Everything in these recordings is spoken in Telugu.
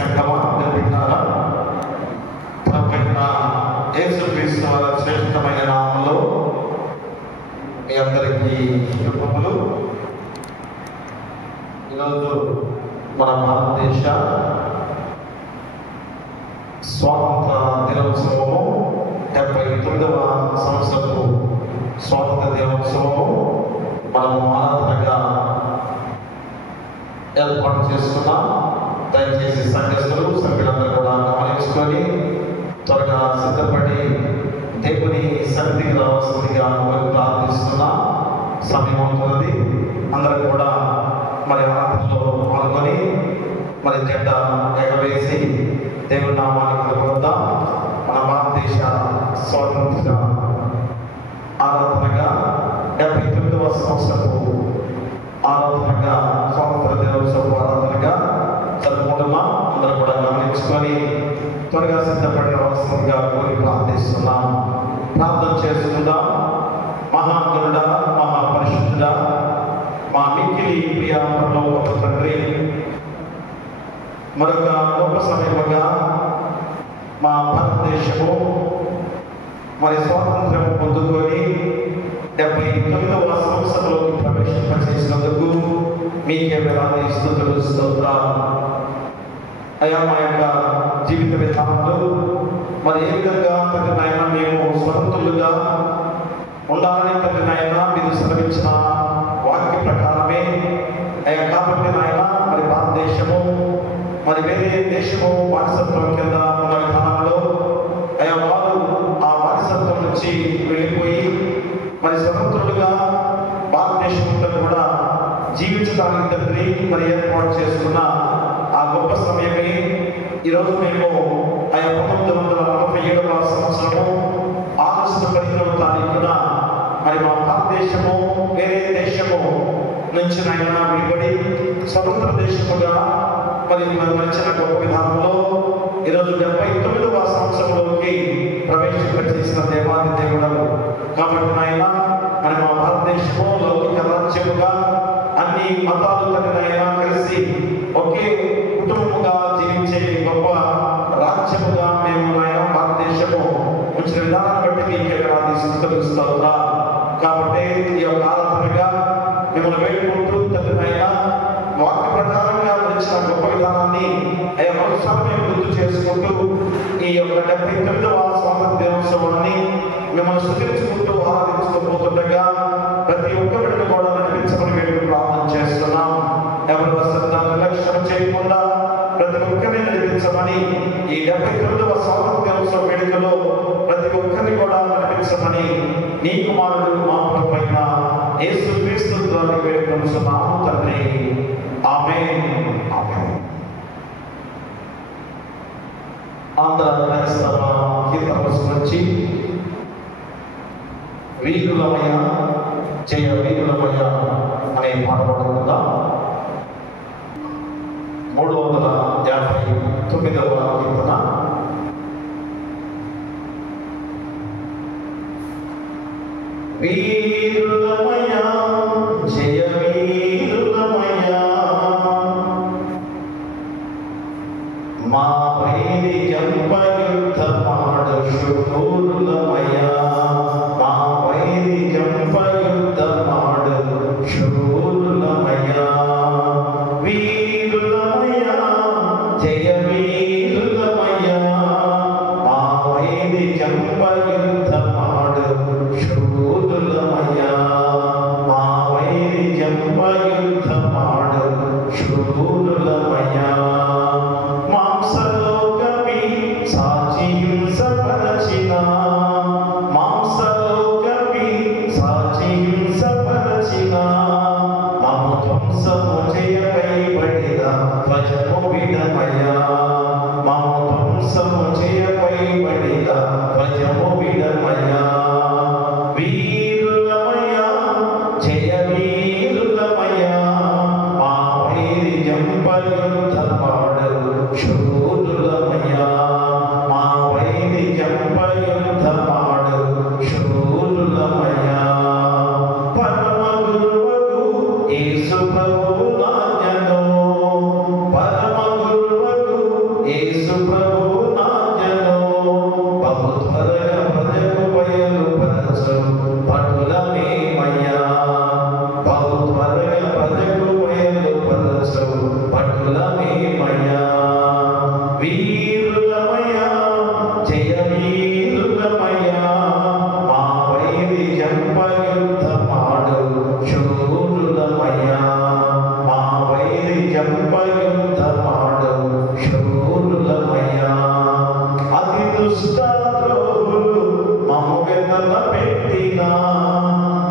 సంగమా విన్నారా? ప్రభువైన యేసుక్రీస్తు వారి శ్రేష్టమైన నామములో మీ అందరికీ శుభములు. ఈరోజు మన భారతదేశ స్వాతంత్ర దినోత్సవము 79వ సంవత్సరపు స్వాతంత్ర దినోత్సవము మనము ఆరాధనగా ఏర్పాటు చేసుకున్నాం. దయచేసి సంఘస్థులు సభ్యులందరూ కూడా గమనించుకొని త్వరగా సిద్ధపడి దేవుని సన్నిధికి రావాల్సిందిగా ప్రార్థిస్తున్నాం. సమయం అవుతున్నది. అందరూ కూడా మరి ఆరాధనలో పాల్గొని మరి జెండా ఎగవేసి దేవుని నామానికి కలుగుతాం. మన భారతదేశ స్వాతంత్ర ఆరాధనగా 79వ సంవత్సరపు ఆరాధనగా స్వాతంత్ర దినోత్సవ ఆరాధనగా జరుపుకుంటున్నాం. అందరూ కూడా గమనించుకొని త్వరగా సిద్ధపడి రావాల్సిందిగా కోరి ప్రార్థిస్తున్నాం. ప్రార్థన చేసుకుందాం. మహాగరుడా, మహాపరిశుద్ధుడా, మా మిక్కిలి ప్రియ పరలోకపు తండ్రి, మరొక గొప్ప సమయముగా మా భారతదేశము మరి స్వాతంత్ర్యం పొందుకొని 79వ సంవత్సరంలోకి ప్రవేశింపచేసినందుకు మీకే వేలాది స్తుతులు స్తోత్రాలు. అయా, మా యొక్క జీవిత విధానాలు మరి ఏ విధంగా తండ్రి నాయన మేము స్వతంత్రులుగా ఉండాలని తండ్రి నాయన మీరు సెలవించిన వాక్య ప్రకారమే అయా. కాబట్టి నాయన మరి భారతదేశము మరి వేరే దేశము బానిసత్వం కింద ఉన్న విధానంలో అయా వారు ఆ బానిసత్వం నుంచి వెళ్ళిపోయి మరి స్వతంత్రులుగా భారతదేశంలో కూడా జీవించడానికి తండ్రి మరి ఏర్పాటు చేసుకున్న ఆ గొప్ప సమయమే ఈరోజు మేము ఆయా 1947వ సంవత్సరము ఆగస్టు 15వ తారీఖున మరి మా భారతదేశము వేరే దేశము నుంచి నాయన విడిపడి స్వతంత్ర దేశముగా మరి నడిచిన గొప్ప విధానంలో ఈరోజు 79వ సంవత్సరంలోకి ప్రవేశింపచేసిన దేవాది దేవుడు. కాబట్టి నాయన మరి మా భారతదేశము లౌకిక రాజ్యముగా అన్ని మతాలు తనైనా కలిసి ఒకే కుటుంబముగా జీవించే గొప్ప రాజ్యముగా మేము నాయన భారతదేశము ఉంచిన విధానాన్ని బట్టి మీకు ఎక్కడాది స్తుతిస్తోత్రా. కాబట్టి ఈ యొక్క ఆరాధనగా మిమ్మల్ని వేడుకుంటూ తండ్రినైనా వాక్య ప్రకారంగా వచ్చిన గొప్ప విధానాన్ని అయ్యా మరోసారి మేము గుర్తు చేసుకుంటూ ఈ యొక్క 79వ స్వాతంత్ర దినోత్సవాన్ని మిమ్మల్ని స్తుతించుకుంటూ ఆరాధించుకోబోతుండగా ప్రతి ఒక్క బిడ్డను కూడా నడిపించమని వేడుకు ప్రార్థన చేస్తున్నాం. ఎవరు వస్తుందాన్ని నిర్లక్ష్యం చేయకుండా ప్రతి ఒక్కరిని నడిపించమని ఈ 79వ స్వాతంత్ర దినోత్సవ వేడుకలో ప్రతి ఒక్కరిని కూడా నడిపించమని నీ కుమారుడు మా ప్రభువైన యేసుక్రీస్తు ద్వారా వేడుకొనుచున్నాము తండ్రి. ఆమేన్. ఆమేన్. ఆంధ్ర క్రైస్తవ కీర్తన నుంచి వీరులమయ జయ వీరులమయ అనే పాట పాడుకుందాం. 359వ కీర్తన. వీరులమయ జయ వీరులమయ మా వైరి జంపయుద్ధ మాడు శూరులమయ మా వైరి జంపయుద్ధ మాడు శూరులమయ వీరులమయ జయ వీరులమయ మా వైరి జంపయుద్ధ మాడు శూరులమయ మా వైరి జంపయుద్ధ మాడు శూరులమయ మాంసలోకమి సాచిహింసపరచిన మాంసలోకమి సాచిహింసపరచిన మము ధ్వంసము చేయపై పడిన ధ్వజము విడమయ మము ధ్వంసము చేయపై పడిన ధ్వజము విడమయ వీరులమయ జయ వీరులమయ మా వైరి జంపయుద్ధ మాడు శూరులమయ మా వైరి జంపయుద్ధ మాడు శూరులమయ పరమ గురువకు యేసు ప్రభువు నాజ్ఞను పరమ గురువకు యేసు ప్రభు నాజ్ఞను బహు త్వరగా ప్రజకు బయలుపరచు పటులమేమయ్యా. బహు త్వరగా ప్రజకు బయలుపరచు పటులమేమయ్యా. వీరులమయ్యా జయ వీరులమయ్యా మా వైరి జంపయుద్ధమాడు శూరులమయ్యా. మా వైరి జంపయుద్ధమాడు శూరులమయ్యా. అతి దుష్ట ద్రోహులు మమ్ము వెన్నెల పెట్టినా,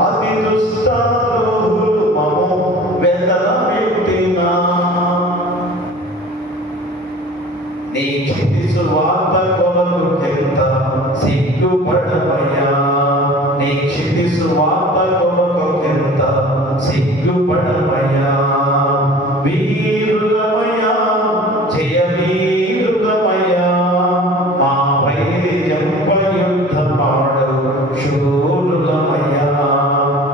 అతి దుష్ట ద్రోహులు మమ్ము వెన్నెల పెట్టినా, నీ క్షితి సువార్త కొరకు ఎంత సిగ్గుపడమయ్యా. నీ క్షితి సువార్త కొరకు ఎంత సిగ్గుపడమయ్యా. వీరులమయ్యా జయ వీరులమయ్యా మా వైరి జంపయుద్ధమాడు శూరులమయ్యా.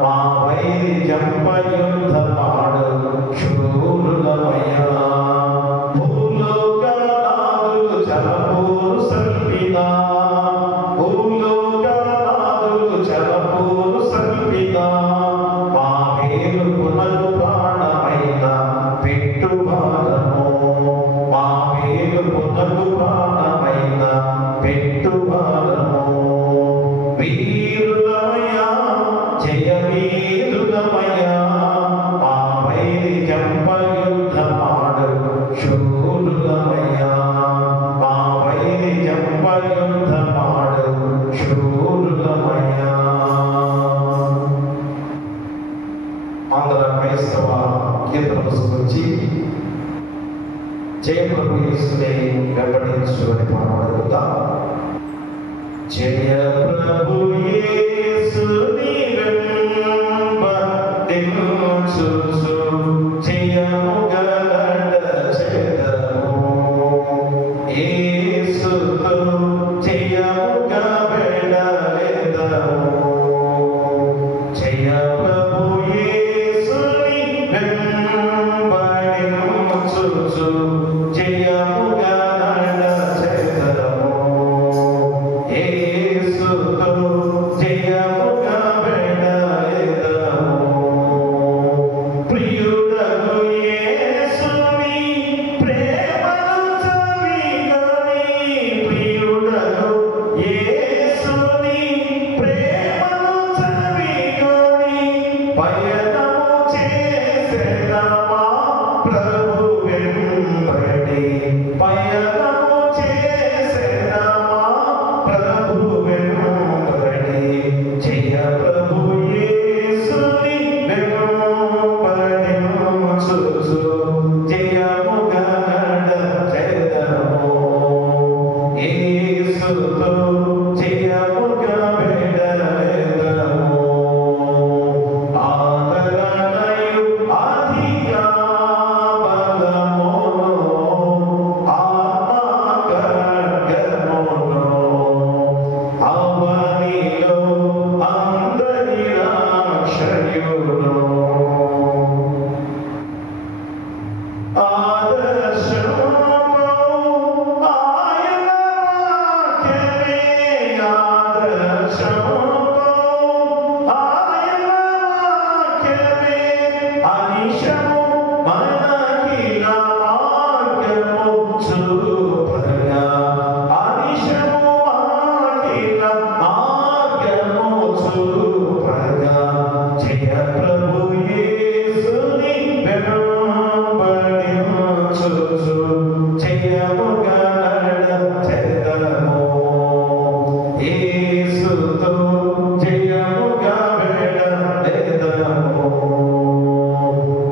మా వైరి జంపయుద్ధమాడు శూరులమయ్యా. భూలోకనాథులు జలపూరు సల్పినా, భూలోకనాథులు జలపూరు సల్పినా మా వేలుపునకు ప్రాణమైన పెట్టువారము. మా వేలుపునకు ప్రాణమైన పెట్టువారము. వీరులమయ్యా జయ వీరులమయ్యా మా వైరి జంపయుద్ధమాడు శూరులమయ్యా. మా వైరి జంపయుద్ధమాడు శూరులమయ్యా. ఆంధ్ర క్రైస్తవ కీర్తన పుస్తకంచి జయ ప్రభు యేసునే వెంబడించు అని పాడబడుతుందా. జయ ప్రభు యేసుని వెంబడించు జయముగా నడచెదము. యేసుతో జయముగా వెడలెదము. జయ ప్రభు యేసుని వెంబడించు జయముగా నడచెదము. యేసుతో జయముగా వెడలెదము. ప్రియుడగు యేసుని ప్రేమను చవిగొని, ప్రియుడగు యేసుని ప్రేమను చవిగొని పయనము చేసెదమా ప్రభు వెంబడి. పయనము చేసెదమా ప్రభు వెంబడి. జయ ప్రభు యేసుని వెంబడించు జయముగా నడచెదము. యేసుతో జయముగా వెడలెదము. ఆదరణయు అధిక బలమును ఆత్మఖడ్గమును అవనిలో అందరి రక్షయును. ఆదర్శము ఆయన వాక్యమే. ఆదర్శము ఆయన వాక్యమే. అనిశము మనకిల మార్గము చూపగా. అనిశము మనకిల మార్గము చూపగా. జయ ప్రభు యేసుని వెంబడించు జయముగా నడచెదము. యేసుతో జయముగా వెడలెదము.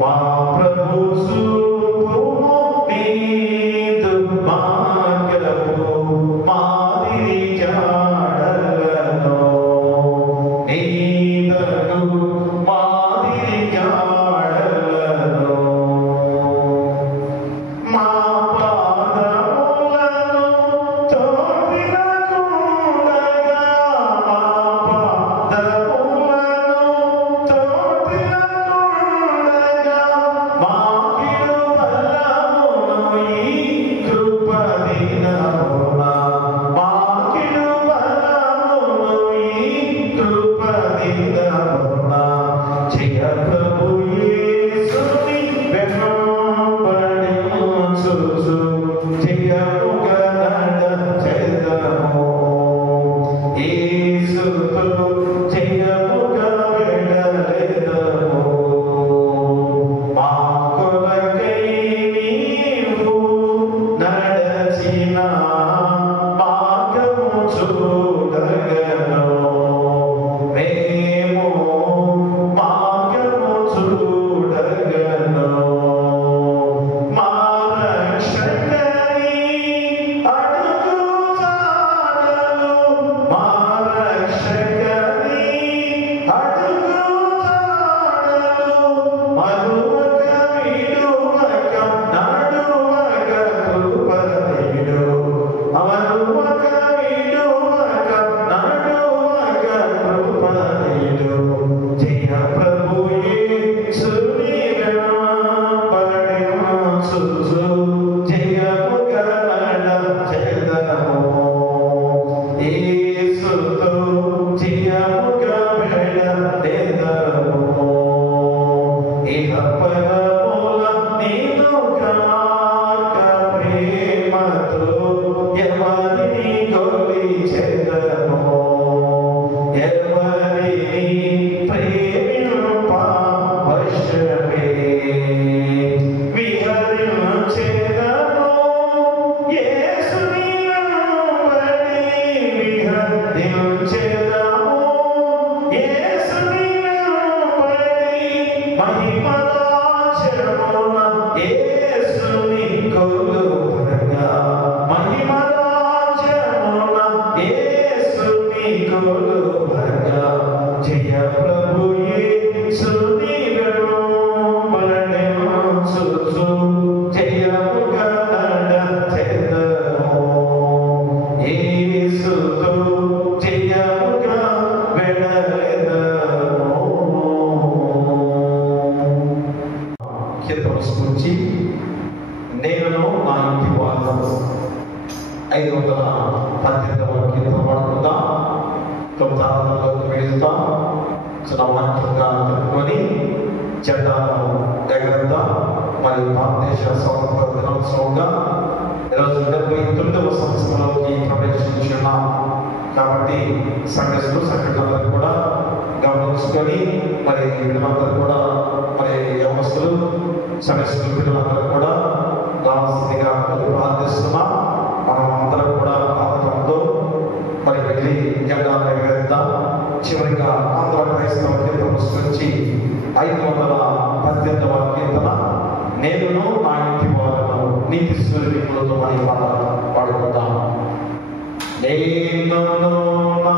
మా ప్రభు చూపుము నీదు మార్గపు మాదిరి జాడలను. నీదగు మాదిరి జాడలను. మా పాదము ప్రేమతో ఎవరిని కొలిచెదను, ఎవరిని ప్రేమింప వశమే. విహరించెదను యేసుని వెంబడి, విహరించెదను యేసుని వెంబడి, మహిమరాజ్యమున యేసుని కొలువగా, మహిమరాజ్యమున యేసుని కొలువగా, జయ ప్రభు యేసుని వెంబడించుచు జయముగా నడచెదను, యేసుతో జయముగా వెడలెదను. కీర్తన స్ఫూర్తి నేను నా ఇంటి వారు 518వ కీర్తన పడుకుందాం. క్లుప్తార్థంలోకి వెళ్తాం. చిన్న వాక్యంగా చెప్పుకొని జెండాను ఎగరద్దాం. మరి భారతదేశ స్వాతంత్ర దినోత్సవంగా ఈరోజు 79వ సంవత్సరంలోకి ప్రవేశించున్నాం. కాబట్టి సంఘస్థులు సంఘటనలందరూ కూడా గమనించుకొని మరి వీళ్ళందరూ కూడా మరి యవనస్తులు సంఘస్థులు పిల్లలందరూ కూడా రావాల్సిందిగా ప్రార్థిస్తున్నాం. మనం అందరం కూడా ఆనందంతో మరి వెళ్ళి జెండాను ఎగరేద్దాం. చివరిగా ఆంధ్ర క్రైస్తవ కీర్తన స్మరించి 518వ కీర్తన నేను నా ఇంటి వారును నీతి సూర్యులతో మరి పాడుకుందాం. నేను నా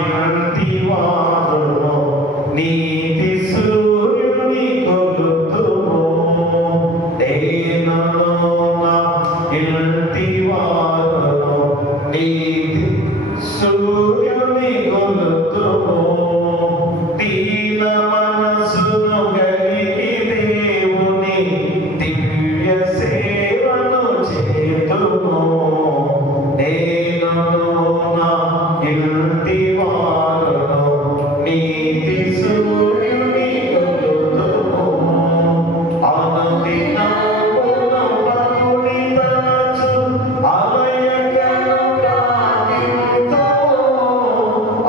ఇంటి వారును నీతి సూర్యుని కొలుతుము, నేను నా ఇంటి వారును నీతి సూర్యుని కొలుతుము, దీన మనసును కలిగి దేవుని దివ్య సేవను చేతుము, నేను నా ఇంటి వారును నీతి సూర్యుని కొలుతుము, అనుదినమును ప్రభుని తలచు ఆలయమును ప్రార్థింతుము,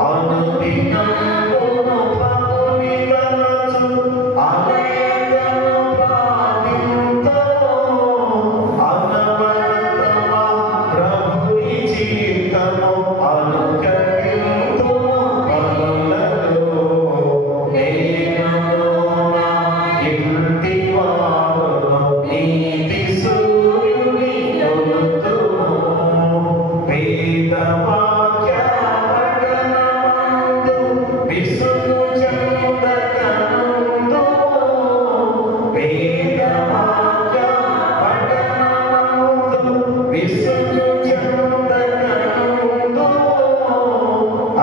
అనుదినమును ప్రభుని తలచు ఆలయమును ప్రార్థింతుము, అనవరతమ ప్రభుని చిత్తము అనుకరింతుము పనులలో, నేను నా ఇంటి వారును నీతి సూర్యుని కొలుతుము, వేద వాక్య పఠనమందు విసుగు చెందకనుందుము, వేద వాక్య పఠనమందు విసుగు చెందకనుందుము,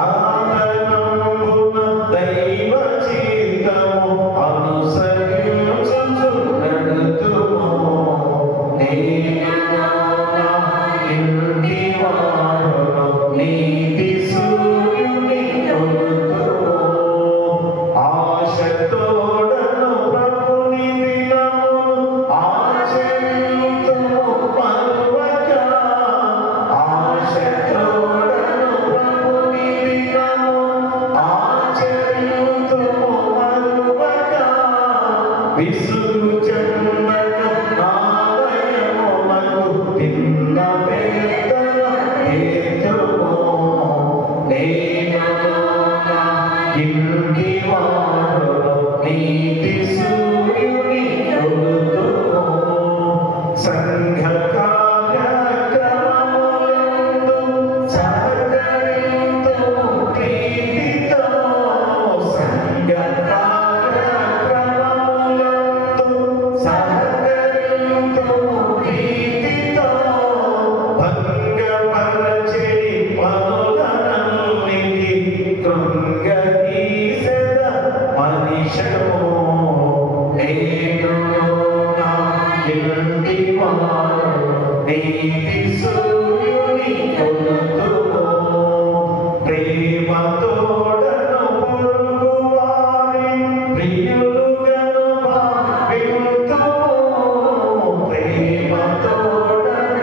ఆదరణమున దైవ చిత్తము అనుసరించుచు నడుతుము, నేను నా ఇంటి వారును నీతి సూర్యుని కొలుతుము, ఆశతోడను ప్రభుని దినమును ఆచరింతుము మరువక, ఆశతోడను ప్రభుని దినమును ఆచరింతుము మరువక, విసుగు చెందక నాలయమునకు తిన్న పెద్దల హేతుము, నేను నా ఇంటి వారును నీతి సూర్యుని కొలుతుము, సంఘ కార్యక్రమములందు సహకరింతుము ప్రీతితో, సంఘ కార్యక్రమములందు సహకరింతుము ప్రీతితో, భంగపరచెడి పనులనన్నిటి కృంగదీసెద మనిషము, నేను నా ఇంటి వారును నీతి సూర్యుని కొలుతుము, ప్రేమతోడను పొరుగువారి ప్రియులుగను భావింతుము, ప్రేమతోడను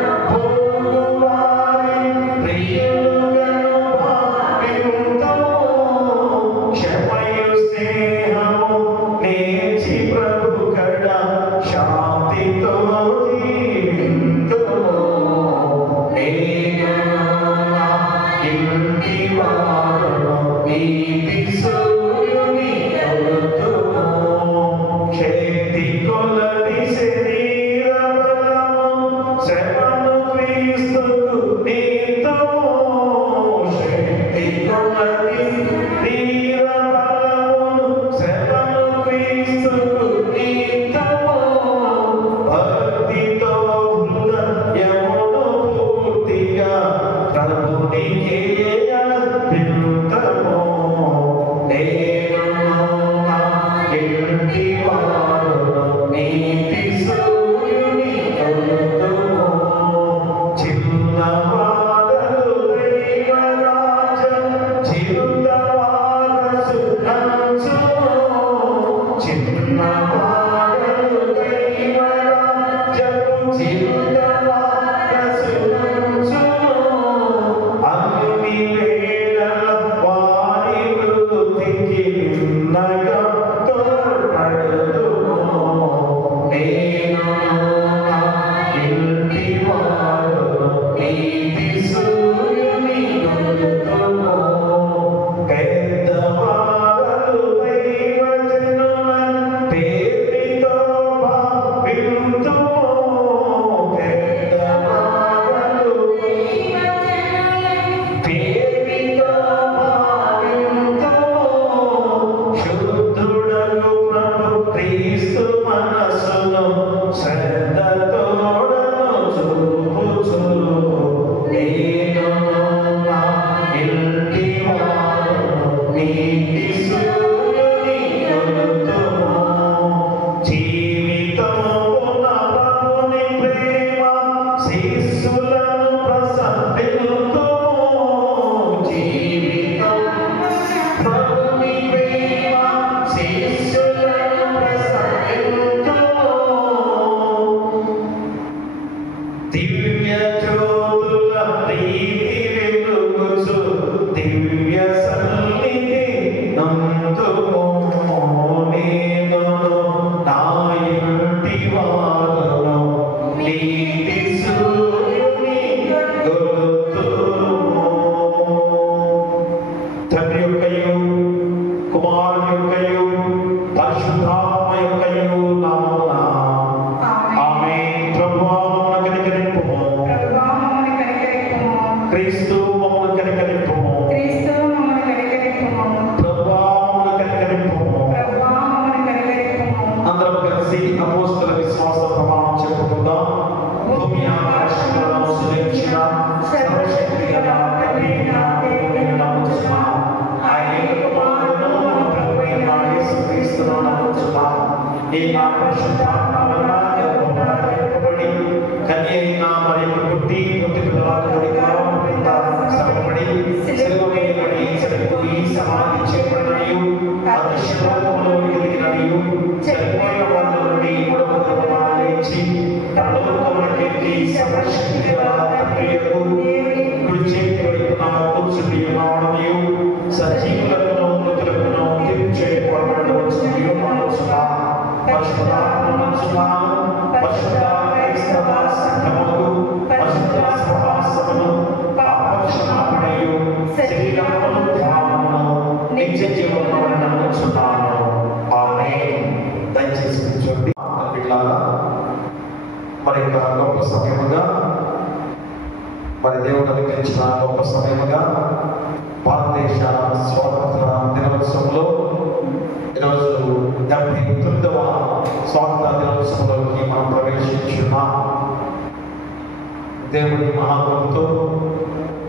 దేవుని మహాత్మతో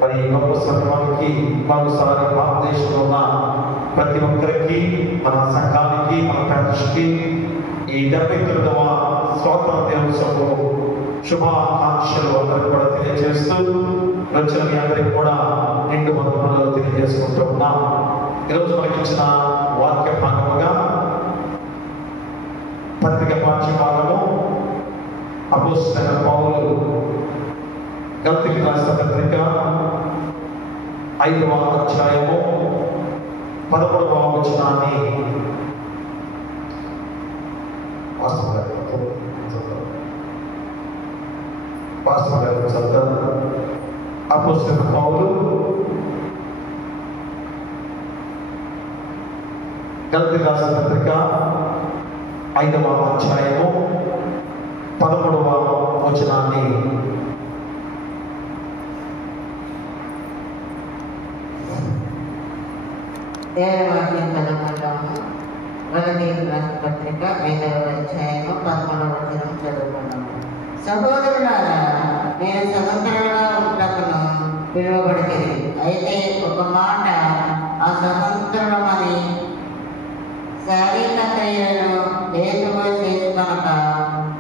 మరి గొప్ప సమయానికి మరోసారి భారతదేశంలో ఉన్న ప్రతి ఒక్కరికి, మన సంఘానికి, మన ప్రతిష్ఠకి ఈ 79వ స్వాతంత్ర దినోత్సవం శుభాకాంక్షలు అందరూ కూడా తెలియజేస్తూ వచ్చిన మీ అందరికి కూడా నిండు వందనాలు తెలియజేసుకుంటూ ఉన్నాం. ఈరోజు మనకి ఇచ్చిన వాక్య భాగముగా పత్రిక పాఠ్య భాగము అపోస్తలుడైన పౌలు గలతీయులకు రాసిన పత్రిక 5వ అధ్యాయము 13వ వచనాన్ని అపోస్తలుడైన పౌలు గలతీయులకు రాసిన పత్రిక 5వ అధ్యాయము 13వ వచనాన్ని దేవవాక్యం చదువుకుంటాము. గలతీయులకు రాసిన పత్రిక 5వ అధ్యాయము 13వ వచనం చదువుకున్నాము. సహోదరులారా, నేను స్వతంత్రులుగా ఉండటకును పిలువబడితే, అయితే ఒక మాట ఆ స్వతంత్రులమని శారీరక క్రియలను హేతువుగా చేసుకొనక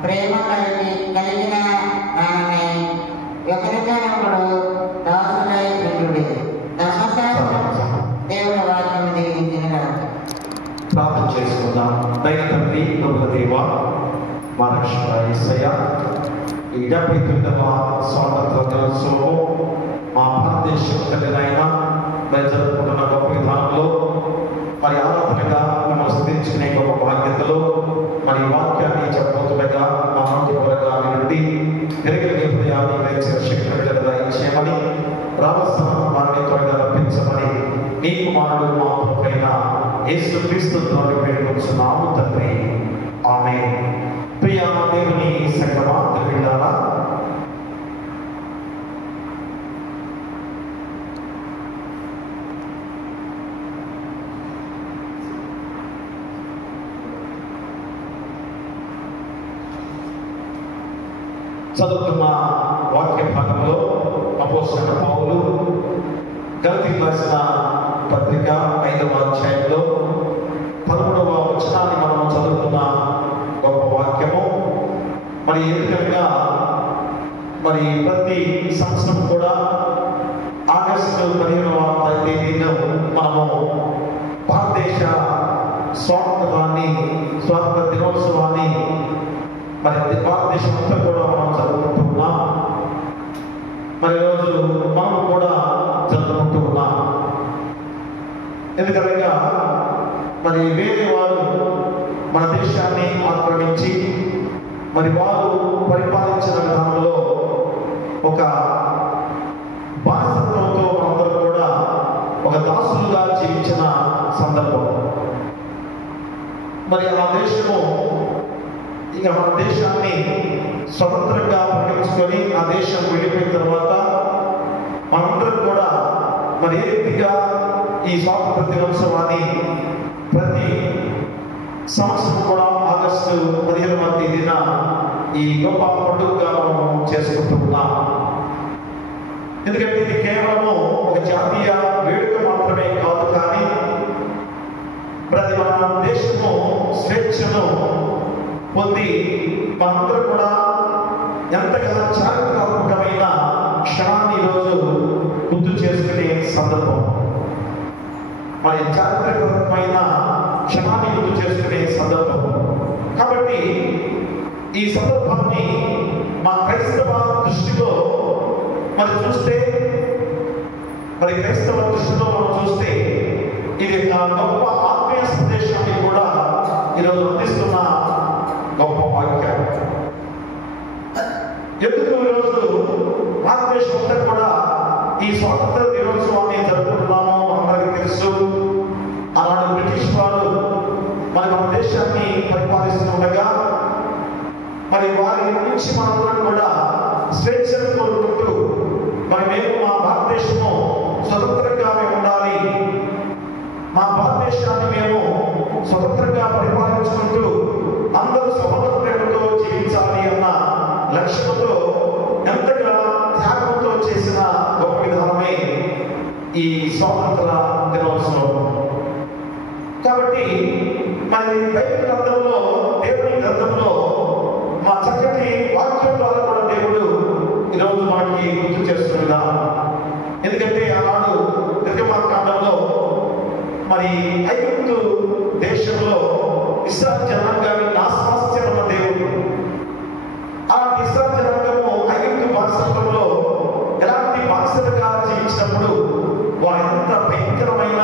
ప్రేమ కలిగిన దానిని ఒకరికొకడు దాసులై ఉండుడి. ధర్మశాస్త్రం దేవుని వాక్యం దీవించిన ప్రార్థన చేసుకుందాం. దైవ తండ్రి, ప్రభువైన దేవా, మా రక్షకుడా యేసయ్య, ఈ 79వ స్వాతంత్ర దినోత్సవం మా భారతదేశం తల్లినైనా మేము జరుపుకుంటున్న గొప్ప విధానంలో మరి ఆరాధనగా మిమ్మల్ని స్తుతించుకునే గొప్ప బాధ్యతలో మరి వాక్యాన్ని చెప్పబోతుండగా మా మంత్రిగా నుండి తిరిగి హృదయాన్ని వేసే శక్తి దయచేయమని, రావలసిన వారిని త్వరగా రప్పించమని నీ కుమారుడు మా ప్రభువైన యేసుక్రీస్తు ద్వారా వేడుకొంచున్నాము తండ్రి. ఆమేన్. ప్రియ దేవుని సంగమా, పిల్లారా, చదువుతున్న వాక్య భాగంలో అపోస్తలుడైన పౌలు గలతీయులకు రాసిన పత్రిక 5వ అధ్యాయంలో 13వ వచనాన్ని మనం చదువుతున్న గొప్ప వాక్యము. మరి ఎందుకంటే మరి ప్రతి ప్రతి సంవత్సరం కూడా ఆగస్టు 15వ తేదీన మనము భారతదేశ స్వాతంత్ర దినోత్సవాన్ని మరి భారతదేశం అంతా కూడా మనం జరుపుకుంటున్నాం. మరి ఈరోజు మనం కూడా జరుపుకుంటూ ఉన్నాం. ఎందుకనగా మరి వేరే వారు మన దేశాన్ని ఆక్రమించి మరి వారు పరిపాలించిన విధానంలో ఒక బానిసత్వంతో మనందరూ కూడా ఒక దాసులుగా జీవించిన సందర్భం. మరి ఆ దేశము ఇక మన దేశాన్ని స్వతంత్రంగా ప్రకటించుకొని ఆ దేశం వెళ్ళిపోయిన తర్వాత మనందరం కూడా మరి ఏ రీతిగా ఈ స్వాతంత్ర దినోత్సవాన్ని ప్రతి సంవత్సరం కూడా ఆగస్టు 15వ తేదీన ఈ గొప్ప పండుగగా మనం చేసుకుంటూ ఉన్నాం. ఎందుకంటే ఇది కేవలము ఒక జాతీయ వేడుక మాత్రమే కాదు, కానీ ప్రతి మన దేశము స్వేచ్ఛను పొంది మనందరూ కూడా ఎంతగా చారిత్రాత్మకమైన క్షణాన్ని ఈరోజు గుర్తు చేసుకునే సందర్భం. మరి చారిత్రాత్మకమైన క్షణాన్ని గుర్తు చేసుకునే సందర్భం. కాబట్టి ఈ సందర్భాన్ని మా క్రైస్తవ దృష్టిలో మరి చూస్తే, మరి క్రైస్తవ దృష్టిలో మనం చూస్తే ఇది ఒక గొప్ప ఆత్మీయ సందేశాన్ని కూడా ఈరోజు అందిస్తున్న గొప్ప వాక్యం. ఎందుకు ఈరోజు భారతదేశం అంతా కూడా ఈ స్వాతంత్ర దినోత్సవాన్ని జరుపుకుంటున్నామో మనందరికీ తెలుసు. అలాంటి బ్రిటిష్ వారు మరి మన దేశాన్ని పరిపాలిస్తుండగా మరి వారి నుంచి మనందరం కూడా స్వేచ్ఛను కోరుకుంటూ మరి మేము మా భారతదేశము స్వతంత్రంగా మేము ఉండాలి, మా భారతదేశాన్ని మేము స్వతంత్రంగా పరిపాలించుకుంటూ అందరూ సహోదర ప్రేమతో జీవించాలి అన్న లక్ష్యంతో ఎంతగా త్యాగంతో చేసిన గొప్ప విధానమే ఈ స్వాతంత్ర దినోత్సవం. కాబట్టి మరి బైబిల్ గ్రంథంలో, దేవుని గ్రంథంలో మా చక్కటి వాక్యం ద్వారా కూడా దేవుడు ఈరోజు మనకి గుర్తు చేస్తున్నా. ఎందుకంటే ఆనాడు నిర్గమాకాండంలో మరి ఐగుప్తు దేశంలో ఇశ్రాయేలు జనాంగాన్ని నాశనం చేయడం దేవుడు. ఆ ఇశ్రాయేలు జనాంగము ఐగుప్తు బానిసత్వంలో ఎలాంటి బానిసలుగా జీవించినప్పుడు వారు ఎంత భయంకరమైన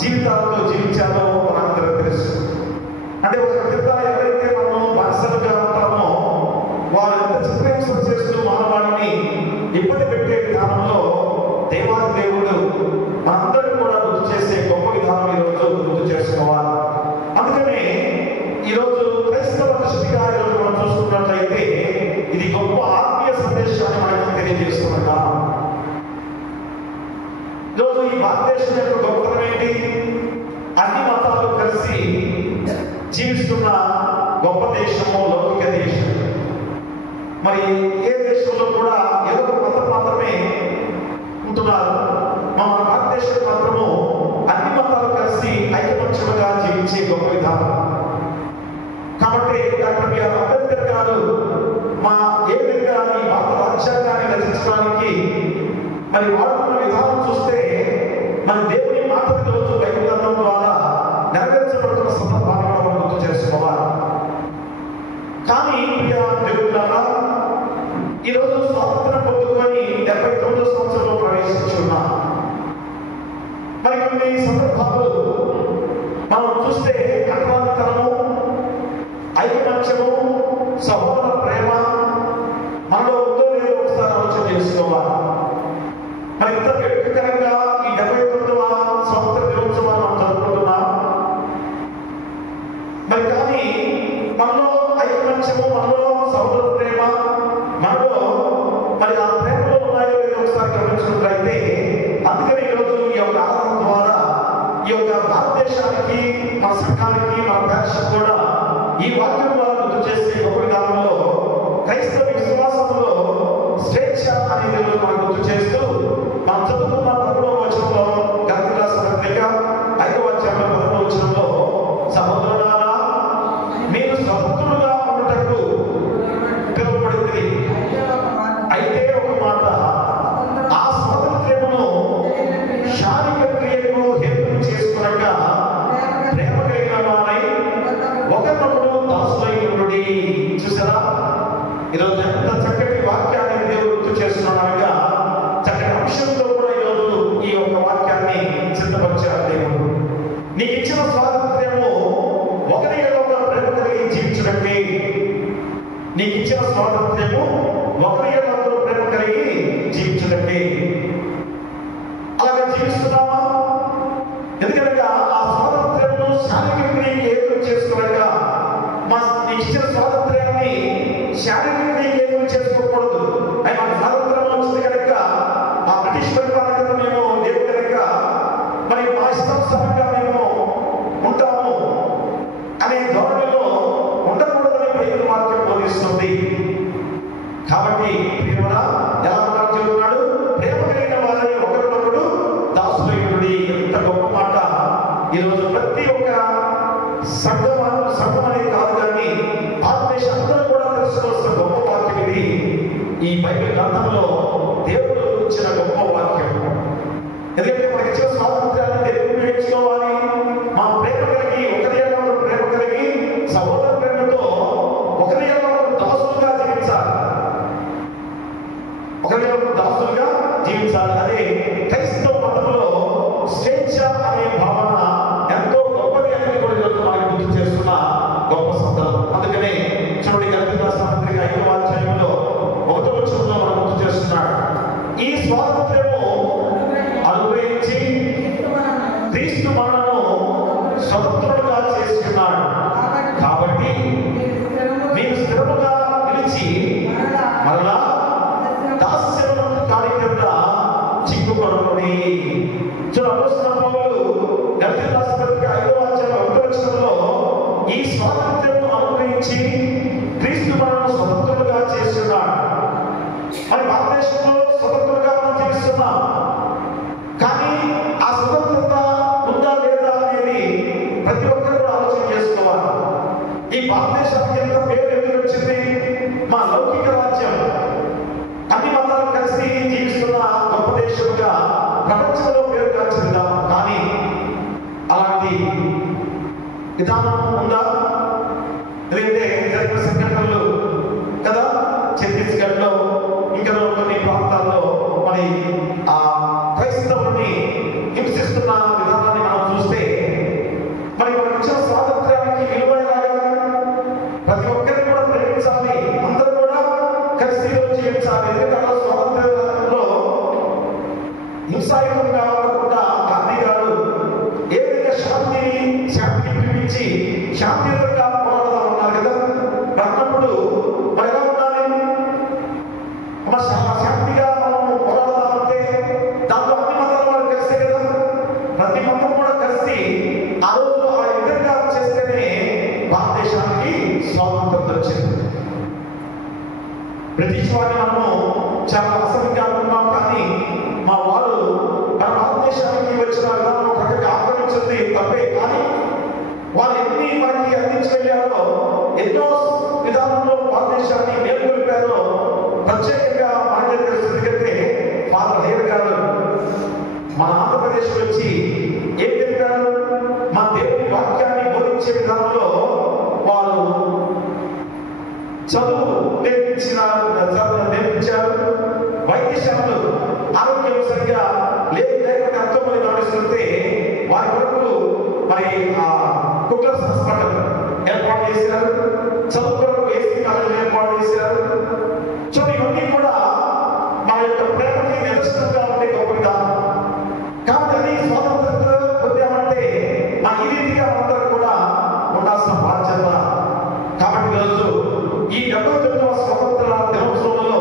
జీవితాలతో జీవించాలో మనందరూ తెలుసు. అంటే ఒక పెద్ద ఎవరైతే మనం బానిసలుగా ఉంటామో వారు ఎంత చిత్రహింసలు చేస్తూ మానవాళిని ఇబ్బంది పెట్టే విధానంలో దేవాది దేవుడు మనందరూ కూడా గుర్తు చేసే గొప్ప విధానం ఈరోజు గుర్తు చేసుకోవాలి. అందుకనే ఈరోజు క్రైస్తవ దృష్టిగా ఈరోజు మనం చూసుకున్నట్లయితే ఇది గొప్ప ఆత్మీయ సందేశాన్ని మనకు తెలియజేస్తున్నాం. ఈరోజు ఈ భారతదేశం యొక్క గొప్పతనం ఏంటి? అన్ని మతాలు కలిసి జీవిస్తున్న గొప్ప దేశము, లౌకిక దేశం. మరి ఏ దేశంలో కూడా ఏదో ఒక మతం మాత్రమే ఉంటున్నారు. మన భారతదేశం మాత్రము అన్ని మతాలు కలిసి ఐకమత్యముగా జీవించే గొప్ప విధానం. కాబట్టి డాక్టర్ బిఆర్ అంబేద్కర్ గారు మా ఏ విధంగా ఈ భారత రాజ్యాంగాన్ని రచించడానికి మరి వాడుతున్న విధానం చూస్తే మన దేవుని మాటలు రోజు బైబిల్ గ్రంథం ద్వారా నెరవేర్చబడుతున్న సందర్భాన్ని మనం గుర్తు చేసుకోవాలి. కానీ దేవుడారా ఈరోజు స్వాతంత్రం పొందుకొని 79వ సంవత్సరంలో ప్రవేశించున్నాం. మరి కొన్ని సందర్భాలు మనం చూస్తే అక్రాంతరము, ఐకమత్యము, సహోదర ప్రేమ మనలో ఉందో లేదో ఒకసారి ఆలోచన చేసుకోవాలి. మరి ఇంత వేడుకకరంగా ఈ 79వ స్వాతంత్ర దినోత్సవాన్ని మనం జరుపుకుంటున్నాం. మరి కానీ మనలో ఐకమత్యము, మనలో సహోదర ప్రేమ, మనలో మరి ఆ ప్రేమలో ఉన్నాయో లేదో ఒకసారి గమనించినట్లయితే, అందుకని ఈరోజు ఈ యొక్క ఆరాధన ద్వారా ఈ యొక్క భారతదేశానికి, మన సంఘానికి, మన దేశం కూడా ఈ వాక్యం ద్వారా గుర్తు చేసే గొప్ప విధానంలో క్రైస్తవ విశ్వాసంలో స్వేచ్ఛ అనేది మనం గుర్తు చేస్తూ మనం చదువుకున్న 11వ వచనంలో, గలతీ రాసిన పత్రిక 5వ అధ్యాయం 11వ వచనంలో, సహోదరులారా మీరు స్వతంత్రులుగా ఉండటకు పిలువబడింది. అయితే ఒక జీవిస్తున్నామా? ఎందుకనగా ఆ స్వాతంత్ర్యము శారీరక ఏదో చేసుకోలేక నీకు ఇచ్చిన స్వాతంత్ర్యాన్ని శారీరక ఏదో చేసుకోకూడదు. ఆయన స్వాతంత్రం వచ్చింది కనుక ఆ బ్రిటిష్ పరిపాలన మేము లేవు కనుక మరి మా ఇష్టానుసారంగా మేము ఉంటాము అనే ధోరణిలో ఉండకూడదని బైబిల్ వాక్యం బోధిస్తుంది. కాబట్టి ప్రియమరా ఎలా చెబుతున్నాడు? ప్రేమ కలిగిన వారిని ఒకరినొకడు దాసులయుడి. ఎంత గొప్ప మాట! ఈరోజు ప్రతి ఒక్క సంఘం అనేది కాదు కానీ భారతదేశం అందరూ కూడా తెలుసుకోవాల్సిన గొప్ప వాక్యం ఇది. ఈ బైబిల్ గ్రంథంలో దేవుడు ఇచ్చిన గొప్ప వాక్యం. ఎందుకంటే మనకి ఇచ్చిన స్వాతంత్ర్యాన్ని దేవుడు ఉపయోగించుకోవాలి. మా ప్రేమ కలిగి ఒకరి ప్రేమ కలిగి సహోదర ప్రేమతో ఒకరి దాసులుగా జీవించాలి. దాసులుగా జీవించాలి. అదే క్రైస్తవ మతంలో స్వేచ్ఛ అనే భావన ఎంతో గొప్పది అనేది కూడా ఈరోజు మనకి గుర్తు చేస్తున్న గొప్ప సందర్భం. అందుకనే చూడండి, గలతీయులకు రాసిన పత్రిక 5వ అధ్యాయంలో 1వ వచనంలో మనం గుర్తు చేస్తున్నాడు. ఈ స్వాతంత్ర్యము అనుగ్రహించి క్రీస్తు మనలను స్వతంత్రులుగా చేసుకున్నాడు. కాబట్టి మీరు స్థిరముగా నిలిచి మరలా దాస్యమునందు కాడి కింద చిక్కుకొనకుడి. అపోస్తలుడైన పౌలు గలతీయులకు రాసిన పత్రిక 5వ అధ్యాయం 1వ వచనంలో ఈ స్వాతంత్ర్యము అనుగ్రహించి క్రీస్తు మనలను స్వతంత్రులుగా చేస్తున్నాడు. మరి భారతదేశంలో స్వతంత్రంగా మనం జీవిస్తున్నాం. కానీ ఆ స్వతంత్రత ఉందా లేదా అనేది ప్రతి ఒక్కరు కూడా ఆలోచన చేసుకోవాలి. ఈ భారతదేశానికి ఎంత పేరు ఎందుకు వచ్చింది? మా లౌకిక రాజ్యం, అన్ని మతాలు కలిసి జీవిస్తున్న గొప్ప దేశంగా ప్రపంచంలో పేరు కాల్చిందా? కానీ అలాంటి విధానం ఉందా? లేదంటే జరిగిన సంఘటనలు కదా, ఛత్తీస్గఢ్ లో ఇంకా కొన్ని ప్రాంతాల్లో మరి ఆ క్రైస్తవుని హింసిస్తున్న విధానాన్ని మనం చూస్తే మరి మనకి ఇచ్చిన స్వాతంత్ర్యానికి విలువైనగా ప్రతి ఒక్కరిని కూడా ప్రేమించాలి, అందరూ కూడా కలిసి జీవించాలి. ఎందుకంటే స్వాతంత్ర్యంలో హింసాయుతంగా ఉండకుండా గాంధీ గారు ఏ విధంగా శాంతిని పిలిపించి శాంతియుతంగా పోరాడుతూ ఉన్నారు కదా. అన్నప్పుడు మరి ఎలా ఉండాలి? శాంతిగా మనం పోరాడతామంటే దాంట్లో అన్ని మతాల వాళ్ళు కలిస్తే కదా, ప్రతి మతం కూడా కలిసి ఆ రోజు ఆ విధంగా చేస్తేనే భారతదేశానికి స్వాతంత్రం వచ్చింది. బ్రిటిష్ వారిని మనము చాలా అసహ్యంగా అనుకున్నాం. కానీ మా వారు మన భారతదేశానికి వచ్చిన విధానం ప్రకటన ఆక్రమించింది తప్పే. కానీ వాళ్ళు ఎన్ని మనకి అందించి వెళ్ళారో, ఎన్నో విధానంలో భారతదేశాన్ని మేల్కొల్పారో ప్రత్యేకంగా మనకే తెలుస్తుంది. ఎందుకంటే ఫాదర్ హేర్ గారు మన ఆంధ్రప్రదేశ్ వచ్చి ఏం చెప్పారు? మన దేవుని వాక్యాన్ని బోధించే విధానంలో వారు చదువు నేర్పించారు. వైద్యశాలలు ఆరోగ్యం సరిగ్గా లేకపోతే ఎంతో మంది గమనిస్తుంటే వారి కొరకు మరి కుక్కర్స్ హాస్పిటల్ ఏర్పాటు చేశారు. చదువు కొరకు ఏసీ కాలేజీలు ఏర్పాటు చేశారు. సో ఇవన్నీ కూడా మన యొక్క ప్రేమకి నిదర్శనంగా ఉండే గొప్ప విధానం. కాబట్టి అది స్వాతంత్రత పొందామంటే ఈ రీతిగా అందరూ కూడా ఉండాల్సిన బాధ్యత. కాబట్టి ఈరోజు ఈ 79వ స్వతంత్ర దినోత్సవంలో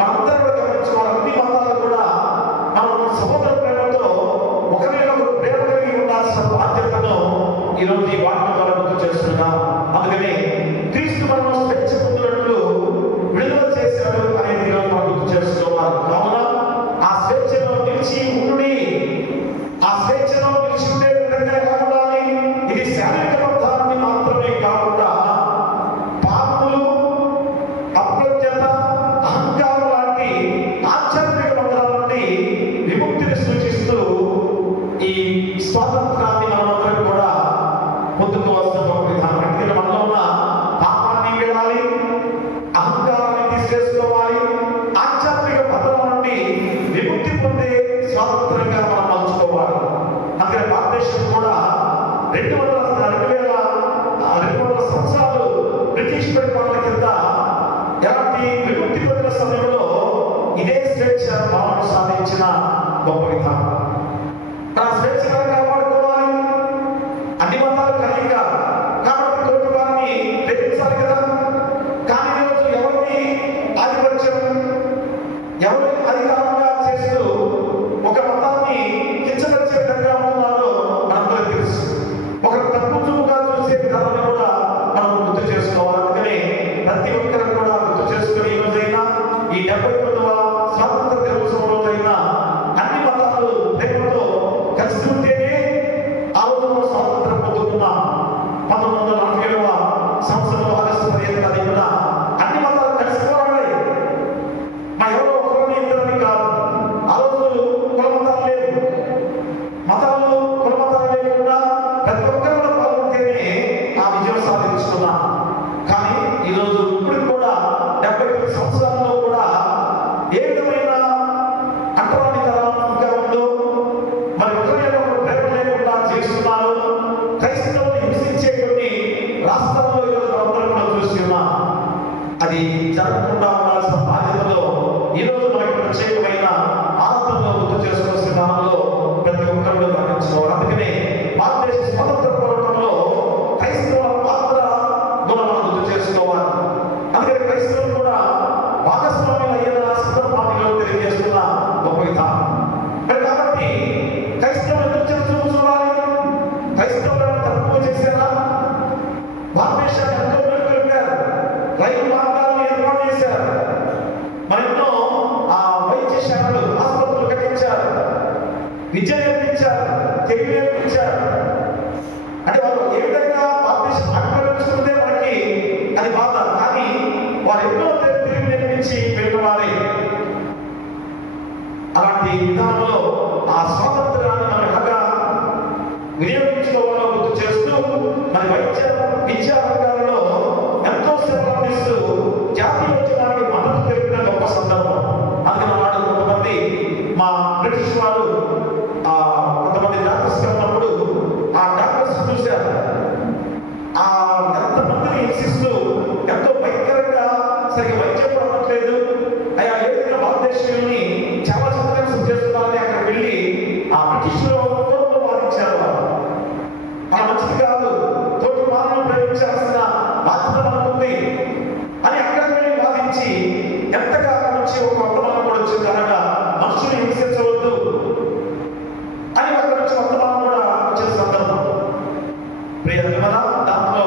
మనందరూ కూడా గమనించుకోవాలి. అన్ని మతాలు కూడా మనం సహోదర ప్రేమతో ఒకరినొకరు ప్రేమ కలిగి ఉండాల్సిన బాధ్యతను ఈరోజు ఈ వాక్యం ద్వారా గుర్తు చేస్తున్నాం. అందుకని క్రీస్తు మనం స్వేచ్ఛ పొందినట్లు విడుదల చేశాడు అనేది ఈరోజు మనం గుర్తు చేస్తున్నారు. కావున ఆ స్వేచ్ఛలో నిలిచి ఉండి, ఆ స్వేచ్ఛలో నిలిచి ఉండే విధంగా కాకుండా ఇది శారీరక బంధాన్ని మాత్రమే కాకుండా పాపములు, అప్రజ్ఞత, అహంకారం లాంటి ఆధ్యాత్మిక బంధాల నుండి విముక్తిని సూచిస్తూ ఈ స్వాతంత్రాన్ని మనమందరం కూడా పొందుకోవాల్సిన విధానం. ఎందుకంటే మనలో ఉన్న పాపాన్ని వెళ్ళాలి, అహంకారాన్ని తీసేసుకోవాలి, ఆధ్యాత్మిక బంధాల నుండి విముక్తి పొందే స్వాతంత్రంగా మనం మలుచుకోవాలి. అందుకని భారతదేశం కూడా 200 సంవత్సరాలు బ్రిటిష్ పరిపాలన కింద ఎలాంటి విముక్తి పొందిన సమయంలో ఇదే స్వేచ్ఛ భావన సాధించిన గొప్ప విధానం. మన స్వేచ్ఛగా కాపాడుకోవాలి. అన్ని మతాలు కలిగిక కాబట్టి తోటి వారిని ప్రేమించాలి కదా. కానీ ఈరోజు ఎవరిని ఆధిపత్యం, ఎవరిని అధికారంగా చేస్తూ ఒక మతాన్ని కించపరిచే విధంగా ఉన్నారో మనందరికీ తెలుసు. ఒకరు తప్పు చూపుగా చూసే విధానాన్ని కూడా మనం గుర్తు చేసుకోవాలి. అందుకని ప్రతి ఒక్కరు కూడా గుర్తు చేసుకుని ఈ రోజైనా ఈ 79వ స్వాతంత్ర దినోత్సవం రోజైనా అన్ని మతాలు ప్రేమతో కలిసి ఉంటేనే ఆ రోజు మనం స్వాతంత్రం పొందుకున్నాం. 1947వ సంవత్సరంలో ఆగస్టు 15వ తారీఖున అన్ని మతాలు కలిసిపోవాలి. మా ఎవరో ఒకరిని ఇద్దరిని కాదు. ఆ రోజు కుల మతాలు లేవు, మతాలు కుల మతాలు లేకుండా ప్రతి ఒక్కరు కూడా పాల్గొంటేనే ఆ విజయం సాధించుకున్నాం. కానీ ఈరోజు ఇప్పుడు కూడా 79 సంవత్సరాల్లో కూడా ఏ విధమైన అంటరానితనం ఇంకా ఉందో, మరి ఒకరి ప్రేమ లేకుండా చేస్తున్నారు. క్రైస్తవులు హింసించే కొన్ని రాష్ట్రాల్లో ఈరోజు అందరూ కూడా చూస్తున్నాం. అది జరగకుండా ఉండాల్సిన బాధ్యతలో ఈరోజు మనకి ప్రత్యేకమైన ఆనందంలో గుర్తు చేసుకోవాల్సిన దానిలో ప్రతి ఒక్కరు గమనించుకోవాలి. అందుకనే భారతదేశ స్వతంత్ర పోరాటంలో క్రైస్తవుల పాత్ర మనం గుర్తు చేసుకోవాలి. అందుకని క్రైస్తవులు కూడా భాగస్వామ్యం అయిన సందర్భాన్ని తెలియజేస్తున్న గొప్ప విధానం. మరి కాబట్టి క్రైస్తవులు ఎందుకు చూడాలి? క్రైస్తవులను తక్కువ చేసేలా భారతదేశాన్ని ఎంతో మేలుకొల్పారు. రైలు మార్గాలను ఏర్పాటు చేశారు. మరెన్నో వైద్యశాలలు, ఆసుపత్రులు కట్టించారు, విద్య నేర్పించారు, తెలుగు నేర్పించారు. అంటే వారు ఏ విధంగా భారతదేశం ఆక్రమించుకుంటే మనకి అది బాధ. కానీ వారు ఎన్నో తెలుగు నేర్పించి వెళ్ళినవారే. అలాంటి విధానంలో ఆ స్వాతంత్రాన్ని మనం ఎలాగా వినియోగించుకోవాలో గుర్తు చేస్తూ మన విద్యా రంగాలలో ఎంతో సేవలు అందిస్తూ జాతీయోద్యమానికి మద్దతు తెలిపిన గొప్ప సందర్భం. అందుకని నాడు కొంతమంది మా బ్రిటిష్ వారు కొంతమంది డాక్టర్స్ ఉన్నప్పుడు ఆ డాక్టర్స్ చూశారు. ఎంతమందిని హింసిస్తూ ఎంతో భయంకరంగా సరిగ్గా వైద్యం కూడా అవ్వట్లేదు. అయ్యా ఏ విధంగా భారతదేశాన్ని చాలా చిత్రహింస చేస్తున్నారని అక్కడ వెళ్ళి ఆ బ్రిటిష్ వాదించారు. అలా మంచిది కాదు, తోటి మానవులు ప్రేమించాల్సిన బాధ్యత మనకుంది అని అక్కడ వెళ్ళి వాదించి ఎంతగా అక్కడ నుంచి ఒక వర్తమానం కూడా వచ్చింది. అనగా మనుషులు హింసించవద్దు అని అక్కడ నుంచి వర్తమానం కూడా వచ్చిన సందర్భం. ప్రియమైన దాంట్లో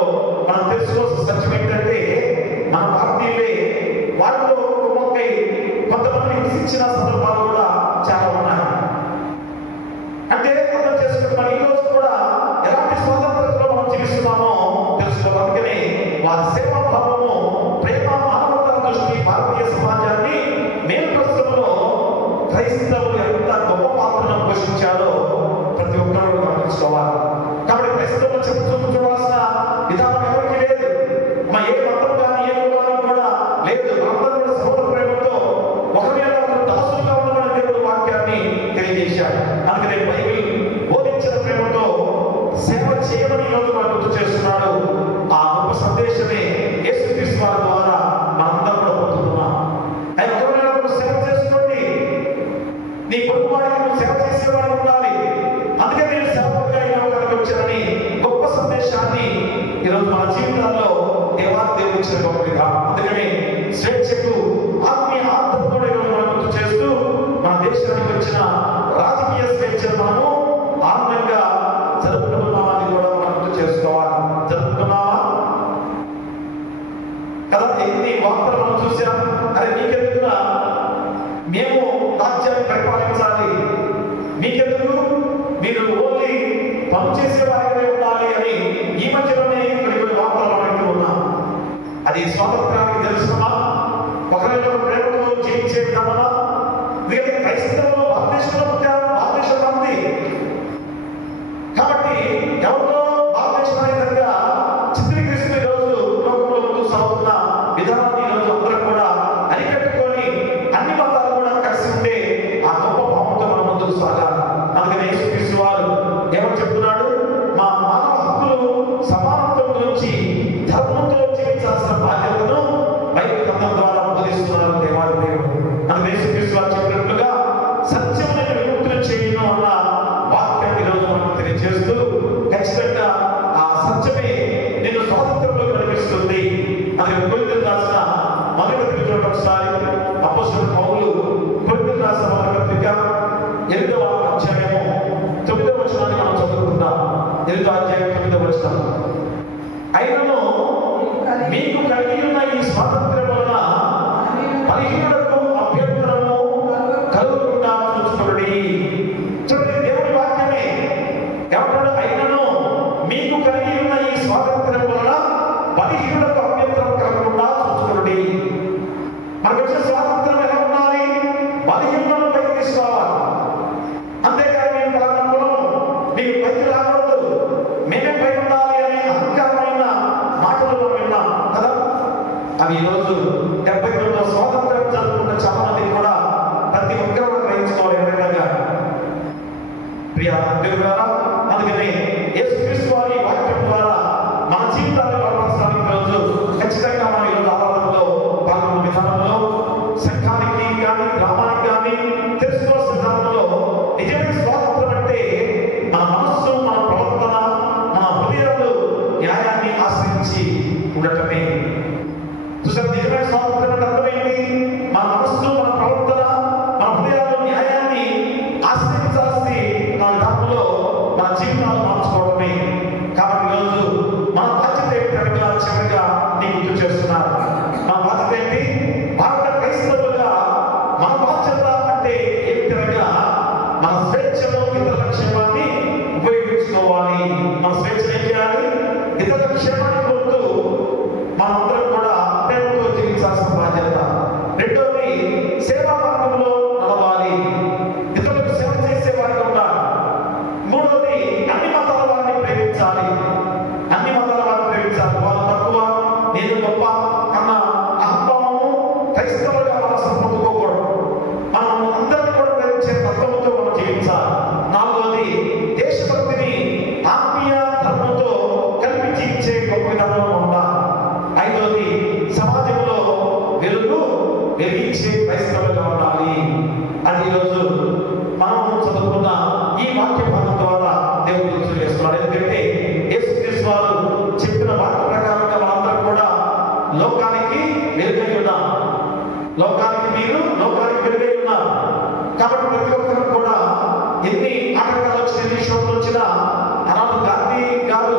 మనం తెలుసుకోవాల్సిన సత్యం ఏంటంటే మన భారతీయులే వాళ్ళలో కుమ్మక్కై కొంతమంది హింసించిన సందర్భాలు కూడా చాలా ఉన్నాయి. అంటే అర్థం చేసుకుంటే మన ఈ రోజు కూడా ఎలాంటి స్వాతంత్రంలో మనం జీవిస్తున్నామో తెలుసుకోవాలి. అందుకనే వారి సేవా భావము, ప్రేమ, మానవత దృష్టి భారతీయ సమాజాన్ని మేలుపరచడంలో క్రైస్తవులు ఎంత గొప్ప పాత్రను పోషించారో ప్రతి ఒక్కరూ గమనించుకోవాలి. కాబట్టి క్రైస్తవులు చూడాల్సిన విధానం ఎవరికి లేదు. మా ఏ మతం కానీ ఏ కులానికి కూడా లేదు. అందరూ కూడా సోదర ప్రేమతో ఒకవేళ ఒకరు దాసులుగా ఉండమని దేవుడు వాక్యాన్ని తెలియజేశాడు. అందుకనే బైబిల్ బోధించిన ప్రేమతో సేవ చేయమని ఈరోజు మనం గుర్తు చేస్తున్నాడు. ఆ గొప్ప సందేశమే యేసుక్రీస్తు వారి ద్వారా మనందరం కూడా పొందుతున్నాం. ఒకవేళ నువ్వు సేవ చేసుకోండి, నీ పొరుగువాడికి నువ్వు సేవ చేసేవాడు ఉండాలి. అందుకే నేను సేవకుడిగా ఈ లోకానికి వచ్చానని గొప్ప సందేశాన్ని ఈరోజు మన జీవితాల్లో దేవుడు ఇచ్చిన గొప్ప విధానం. అందుకని స్వేచ్ఛకు ఆత్మీయ ఆత్మను కూడా ఈరోజు మనం గుర్తు చేస్తూ మన దేశానికి వచ్చిన రాజకీయ స్వేచ్ఛను మనము ఆనందంగా జరుపుకుంటున్నామని కూడా మనం గుర్తు చేసుకోవాలి. జరుపుకుంటున్నామా కదా? ఎన్ని వార్తలు మనం చూసాం. అరే మీకెందుకున్నా మేము రాజ్యాన్ని పరిపాలించాలి, మీకెందుకు మీరు ఓన్లీ పని చేసే వారినే ఉండాలి అని ఈ మధ్యలోనే కొన్ని వార్తలు మనం ఉన్నాం. అది స్వాతంత్రానికి తెలుసుకున్నా ఒకరిలో ప్రేమతో జీవించే విధానమా? ఎందుకంటే క్రైస్తవులు భారతదేశంలో పుట్టారు, భారతదేశంలో ఉంది కాబట్టి ఎవరితో భారతదేశం అనే విధంగా చిత్రీకరిస్తూ ఈరోజు లోకంలో ముందుకు సాగుతున్న విధానాన్ని ఈరోజు అందరూ కూడా అరికట్టుకొని అన్ని మతాలు కూడా కలిసి ఉండే ఆ గొప్ప భావంతో మనం ముందుకు సాగాలి. అందుకని యేసుక్రీస్తు వారు ఏమని చెప్తున్నాడు? మా మానవ హక్కులు సమానత్వం గురించి ధర్మంతో జీవించాల్సిన బాధ్యతను బైబిల్ గ్రంథం ద్వారా బోధిస్తున్నారు దేవాది దేవుడు. అందుకని యేసుక్రీస్తు వారు చెప్పినట్లుగా సత్యమైన విముక్తులు చేయను అన్న వాక్య సత్యమే నిన్ను స్వాతంత్రంలో నడిపిస్తుంది అని కొరింథీయులకు రాసిన మొదటి పత్రిక ఒకసారి అపోస్తలుడైన పౌలు కొరింథీయులకు రాసిన మొదటి పత్రిక 8వ అధ్యాయము 9వ వచనాన్ని మనం చదువుకుందాం. 8వ అధ్యాయం 9వ వచనం. అయినను మీకు కలిగి ఉన్న ఈ స్వాతంత్ర్యం వలన బలహీనులకు అభ్యంతరము కలుగకుండా చూసుకోండి. చూడండి, దేవుని వాక్యమే ఏమంటాడు? అయినను మీకు కలిగి ఉన్న ఈ స్వాతంత్ర్యం వలన బలహీనులకు అభ్యంతరం కలగకుండా చూసుకోండి. మనకు వచ్చిన స్వాతంత్రం ఎలా ఉండాలి? బలహీనులను పైకి తీసుకోవాలి. అంతేకాని మేము కలగడం మీకు పైకి రాకూడదు, మేమే పై ఉండాలి అనే అహంకారమైన మాటలు మనం విన్నాం కదా. అవి ఈరోజు 72వ స్వాతంత్రం జరుపుకున్న చాలా మంది కూడా ప్రతి ఒక్కరు గ్రహించుకోవాలి. ఎవరైనా ప్రియ దేవులారా, అందుకని యేసుక్రీస్తు వారి వాక్యం ద్వారా మన జీవితాన్ని బలపరచడానికి రోజు ఖచ్చితంగా మనం ఈరోజు ఆరాధనలో పాల్గొన్న విధానంలో సంఘానికి కానీ గ్రామానికి కానీ తెలుసుకోవాల్సిన విధానంలో నిజమైన స్వాతంత్రం అంటే మన మనస్సు, మన ప్రవర్తన, మన హృదయాలు న్యాయాన్ని ఆశ్రయించి ఉండటమే. చూసారు, నిజమైన స్వాతంత్రం అంటే అర్థమైంది. మన మనస్సు, మన ప్రవర్తన, మన హృదయాలు న్యాయాన్ని ఆశ్రయించాల్సి మన విధానంలో మన జీవితాలు మార్చుకోవడమే. కాబట్టి ఈరోజు మన బాధ్యత ఏంటనగా చివరిగా నీకు గుర్తు చేస్తున్నారు. మన బాధ్యత ఏంటి? భారత క్రైస్తవులుగా మన బాధ్యత అంటే ఏమిటనగా మన స్వేచ్ఛలో ఇతరుల క్షేమాన్ని ఉపయోగించుకోవాలి. మన స్వేచ్ఛను ఏం చేయాలి? ఇతరుల క్షేమాన్ని కోరుతూ మనందరం కూడా ప్రేమతో జీవించాల్సిన బాధ్యత. రెండోది, సేవా మార్గంలో నడవాలి, ఇతరులకు సేవ చేసే వారికి ఉండాలి. మూడోది, అన్ని మతాల వారిని ప్రేమించాలి. అన్ని మతాల వారిని ప్రేమించాలి. వాళ్ళు తక్కువ, నేను గొప్ప అన్న అహంభావము క్రైస్తవులుగా మనం సంపొందుకోకూడదు. మనం అందరం కూడా ప్రేమించే తత్వంతో మనం జీవించాలి. నాలుగోది, దేశభక్తిని ఆత్మీయ ధర్మంతో కలిపి జీవించే గొప్ప విధానంలో ఉండాలి. ఐదోది, సమాజంలో వెలుగు వెలిగించే క్రైస్తవులుగా ఉండాలి. అది ఈరోజు మనం చదువుకున్న ఈ వాక్య భాగం ద్వారా దేవుడు గుర్తు చేస్తున్నాడు. ఎందుకంటే యేసుక్రీస్తు వారు చెప్పిన వాక్య ప్రకారంగా మనందరం కూడా లోకానికి వెలుగై ఉన్నాం. లోకానికి మీరు లోకానికి వెలుగై ఉన్నారు. కాబట్టి ప్రతి ఒక్కరు కూడా ఎన్ని ఆటంకాలు వచ్చినా, ఎన్ని శోధనలు వచ్చినా, ఆనాడు గాంధీ గారు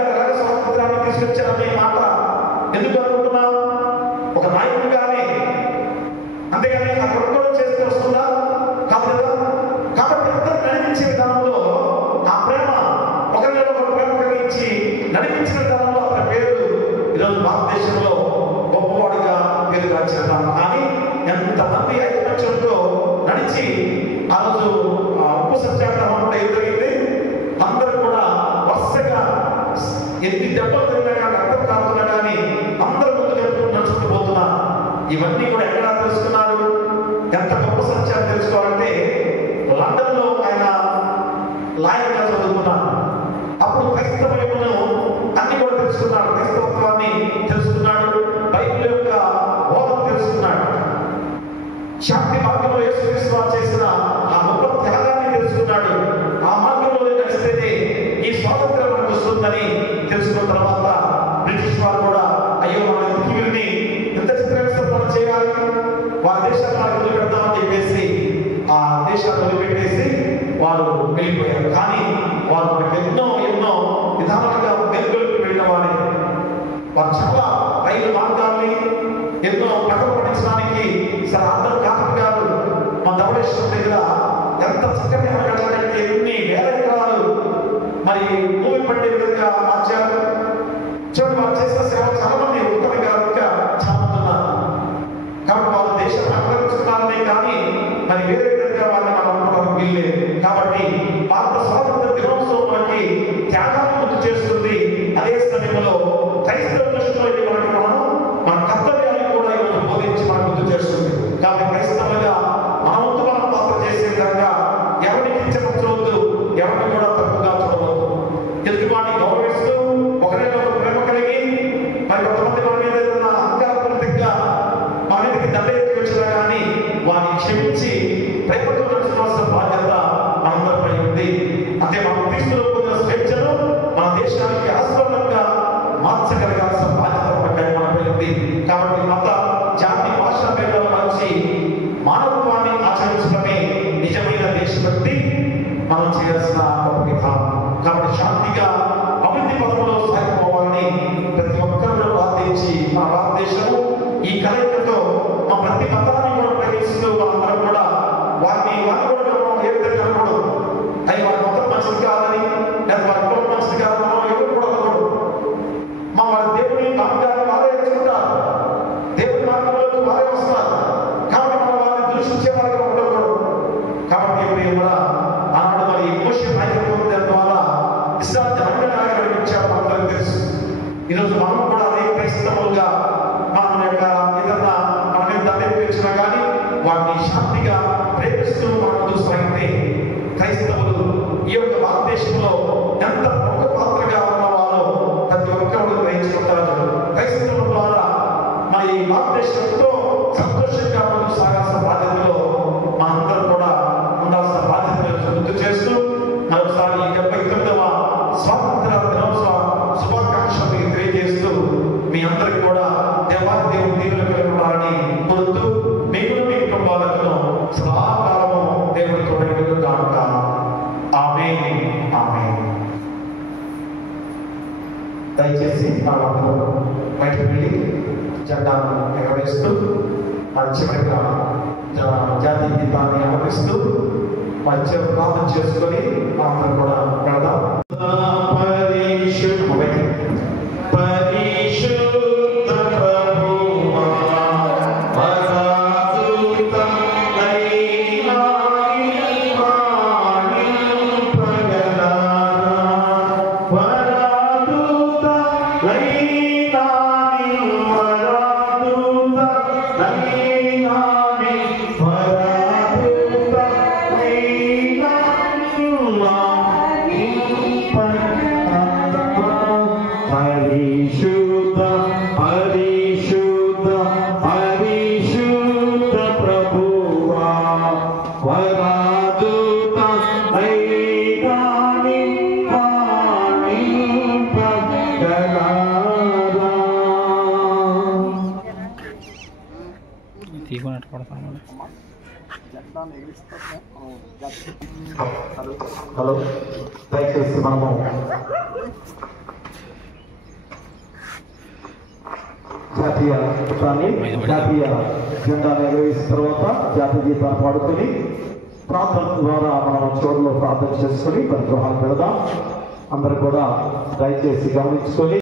ఎలాగ స్వాతంత్రాన్ని తీసుకొచ్చారనే మాట ఎందుకు అనుకుంటున్నాం? ఒక నాయకుడిగానే, అంతేగాని అక్కడ కూడా చేస్తే వస్తుందా? కాదు కదా. కాబట్టి ఇద్దరు నడిపించే విధానంలో ఆ ప్రేమ, ఒకరిలో ఒకరు ప్రేమ కలిగించి నడిపించిన విధానంలో అతని పేరు ఈరోజు భారతదేశంలో గొప్పవాడిగా పేరుగాంచిన విధానం. కానీ ఎంతమంది ఐకమత్యంతో నడిచి ఆ రోజు ఉప్పు సత్యాగ్రహం కూడా ఎదురైంది. అందరూ కూడా వరుసగా ఎన్ని దెబ్బలు తిరిగినా, రక్తం కారుతున్నా కానీ అందరూ ముందుకు నడుచుకుంటూ పోతున్నారు. ఇవన్నీ కూడా ఎక్కడ తెలుసుకున్నారు? ఎంత గొప్ప సత్యాన్ని తెలుసుకోవాలంటే లండన్ లో ఆయన లాయర్గా చదువుకున్నారు. అప్పుడు క్రైస్తవులను అన్ని కూడా తెలుసుకున్నాడు. క్రైస్తవత్వాన్ని తెలుసుకున్నాడు. బైబిల్ యొక్క బోధన తెలుసుకున్నాడు. శాంతి మార్గంలో యేసుక్రీస్తు వారు చేసిన ఆ గొప్ప త్యాగాన్ని తెలుసుకున్నాడు. ఆ మార్గంలో నడిస్తేనే ఈ స్వాతంత్రం మనకు వస్తుందని తెలుసుకున్న తర్వాత బ్రిటిష్ వారు కూడా అయ్యో మన వీరిని ఎంత చిత్రహింసలు చేయాలి, వారి దేశాన్ని వదిలిపెడతామని చెప్పేసి ఆ దేశాన్ని వదిలిపెట్టేసి వారు వెళ్ళిపోయారు. కానీ వారు మనకు ఎన్నో విధానాలుగా వెలుగులకు వెళ్ళిన వారే. వారు చాలా రైలు మార్గాల్ని ఎన్నో ప్రకటించడానికి సార్ అందరూ కాకం గారు మా ధవళేశ్వరం దగ్గర ఎంత చక్కటి అడగడానికి ఎన్ని వేల ఎకరాలు మరి భూమి పట్టే విధంగా మార్చారు. చూడండి, వారు చేసిన సేవ చాలా మంది ఉత్తరంగా చాలా మంది ఉన్నారు. కాబట్టి వాళ్ళు దేశాన్ని ఆక్రమించుకున్నారనే కానీ మరి వేరే విధంగా వాళ్ళని మనం అనుకోవడానికి వీల్లేదు. కాబట్టి భారత స్వాతంత్ర దినోత్సవం మనకి త్యాగాన్ని గుర్తు చేస్తుంది. అదే సమయంలో క్రైస్తవ దృష్టిలో ఇది మనకి మన కర్తవ్యాన్ని కూడా ఈరోజు బోధించి మనకు గుర్తు చేస్తుంది. కాబట్టి క్రైస్తవులుగా మన వంతు మనం పాత్ర చేసే విధంగా ఎవరిని కించపరచవద్దు, ఎవరిని కూడా తప్పుగా చూడవద్దు. ఎదుటివాడిని గౌరవిస్తూ ఒకరిలో ఒక ప్రేమ కలిగి మరి కొంతమంది మన మీద ఏదైనా అహంకారపూరితంగా మన మీదకి దండ ఎత్తి వచ్చినా కానీ వారిని క్షమించి ప్రేమతో నడుచుకోవాల్సిన బాధ్యత మనందరిపై ఉంది. అంటే మనం క్రీస్తులో పొందిన స్వేచ్ఛను మన దేశానికి మనం చేయాల్సిన గొప్ప విధానం. కాబట్టి శాంతిగా అభివృద్ధి పథంలో సాగిపోవాలని ప్రతి ఒక్కరూ ప్రార్థించి మన భారతదేశము ఈ కలయికతో మా ప్రతి మతాన్ని కూడా ప్రవేశిస్తూ మనందరం కూడా వారిని కూడా ఏ విధంగా అనకూడదు. అవి వారి మతం మంచిది కాదని లేదా వారి కులం మంచిది కాదని మనం ఎవరు కూడా అనకూడదు. మా వారి దేవుని మార్గాన్ని వారే ఎంచుకుంటారు, దేవుని మార్గంలోకి వారే వస్తారు. కాబట్టి మనం వారిని దూషించే వారిగా ఉండకూడదు. కాబట్టి కూడా ఆనాడు మరి మోషే నాయకత్వం ద్వారా ఇస్రాయేల్ జనాంగాన్ని నడిపించారు అందరికీ తెలుసు. ఈరోజు మనం కూడా అదే క్రైస్తవులుగా మన యొక్క ఏదన్నా మన మీద తప్పించినా కానీ వాటిని శాంతిగా ప్రేమిస్తూ మనం ముందుకు సాగితే క్రైస్తవులు ఈ యొక్క భారతదేశంలో ఎంత ప్రముఖ పాత్రగా ఉన్నవారో ప్రతి ఒక్కరు గ్రహించుకుంటారు. క్రైస్తవుల ద్వారా మన ఈ భారతదేశంతో సంతోషంగా ముందుకు సాగాల్సిన బాధ్యతలో మనందరం కూడా ఉండాల్సిన బాధ్యతలు గుర్తు చేస్తూ మరొకసారి 79వ స్వాతంత్ర దినోత్సవ శుభాకాంక్షలు తెలియజేస్తూ మీ అందరికి కూడా దేవాది దేవుని దీవెన కలిగి ఉండాలని కోరుతూ మీకు మీ కుటుంబాలకు సదాకాలము దేవుని తోడైనట్లు గాక. ఆమేన్, ఆమేన్. దయచేసి మనమందరూ బయటకు వెళ్ళి జెండాను ఎగరవేస్తూ మరి చివరిగా జాతీయ గీతాన్ని ఆలపిస్తూ మంచి ప్రార్థన చేసుకొని మనందరం కూడా వెళదాం. హలో, దయచేసి మనము జాతీయ జెండాను ఎగరవేసిన తర్వాత జాతీయ గీతాన్ని పాడుకొని ప్రార్థన ద్వారా మనం చోటులో ప్రార్థన చేసుకొని మన గృహానికి వెళదాం. అందరూ కూడా దయచేసి గమనించుకొని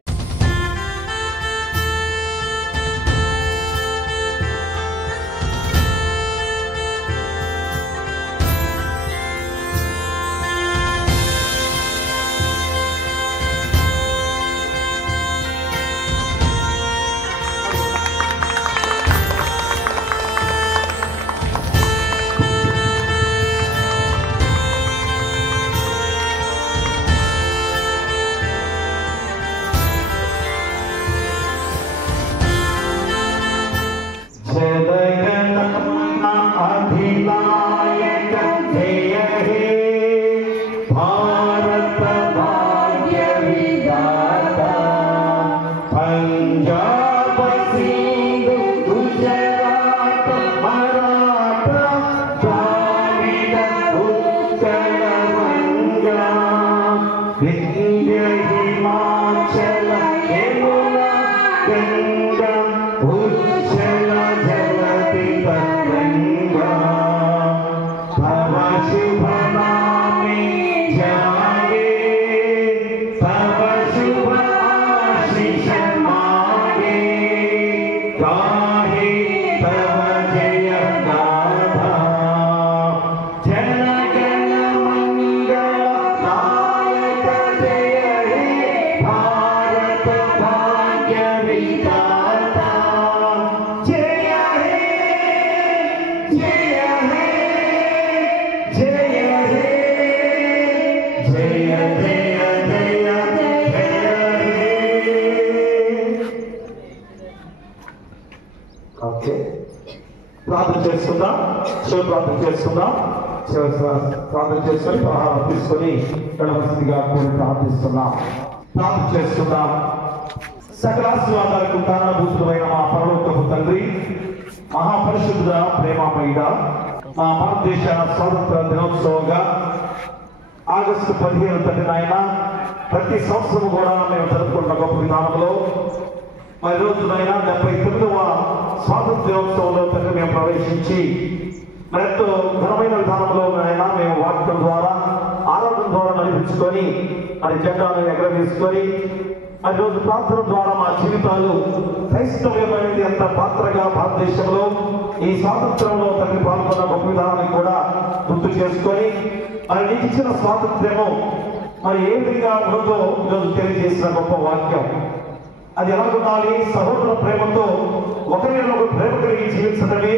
ప్రార్థన చేసుకుందాం. ప్రార్థన చేసుకొని ఆహారం తీసుకొని వెళ్ళవలసిందిగా కూడి ప్రార్థిస్తున్నాం. ప్రార్థన చేసుకుందాం. సకలాశీర్వాదాలకు కారణభూతులైన మా పరలోకపు తండ్రి, మహాపరిశుద్ధ ప్రేమమయుడ, మా భారతదేశ స్వాతంత్ర దినోత్సవంగా ఆగస్టు 15 తండ్రి నాయన ప్రతి సంవత్సరం కూడా మేము జరుపుకున్న గొప్ప విధానంలో మరి రోజునైనా 79వ స్వాతంత్ర్యోత్సవంలో తండ్రి మేము ప్రవేశించి మరెంతో ఘనమైన విధానంలో అయినా మేము వాక్యం ద్వారా ఆరాధన ద్వారా నడిపించుకొని మరి జెండాను ఎగరవేసుకొని మరి రోజు ప్రార్థన ద్వారా మా జీవితాలు క్రైస్తవ్యమైనది ఎంత పాత్రగా భారతదేశంలో ఈ స్వాతంత్రంలో తండ్రి పాల్గొన్న గొప్ప విధానాన్ని కూడా గుర్తు చేసుకొని మరి నీకు ఇచ్చిన స్వాతంత్ర్యము మరి ఏ విధంగా ఉందో ఈరోజు తెలియజేసిన గొప్ప వాక్యం. అది ఎలాగుండాలి? సహోదర ప్రేమతో ఒకరినొకరు ప్రేమ కలిగి జీవించడమే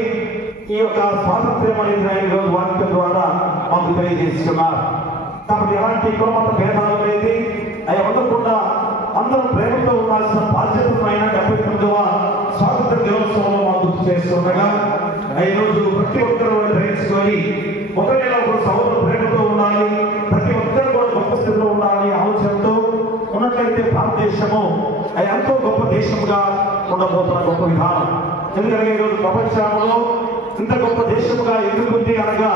ఈ యొక్క స్వాతంత్ర్యం అనేది ఆయన ఈరోజు వాక్యం ద్వారా మాకు తెలియజేస్తున్నారు. కాబట్టి ఎలాంటి కులమత భేదాలు అనేది అవి ఉండకుండా అందరూ ప్రేమతో ఉండాల్సిన బాధ్యతమైన 79వ స్వాతంత్ర దినోత్సవంలో మాకు గుర్తు చేస్తుండగా ఈరోజు ప్రతి ఒక్కరు గ్రహించుకొని ఒకరినొకరు సహోదర ప్రేమతో ఉండాలి, ప్రతి ఒక్కరు కూడా గొప్ప స్థితిలో ఉండాలి ఆలోచనతో ఉన్నట్లయితే భారతదేశము ఎంతో గొప్ప దేశంగా ఉండబోతున్న గొప్ప విధానం. ఎందుకంటే ఈరోజు ప్రపంచంలో ఇంత గొప్ప దేశముగా ఎదుర్కొంది అనగా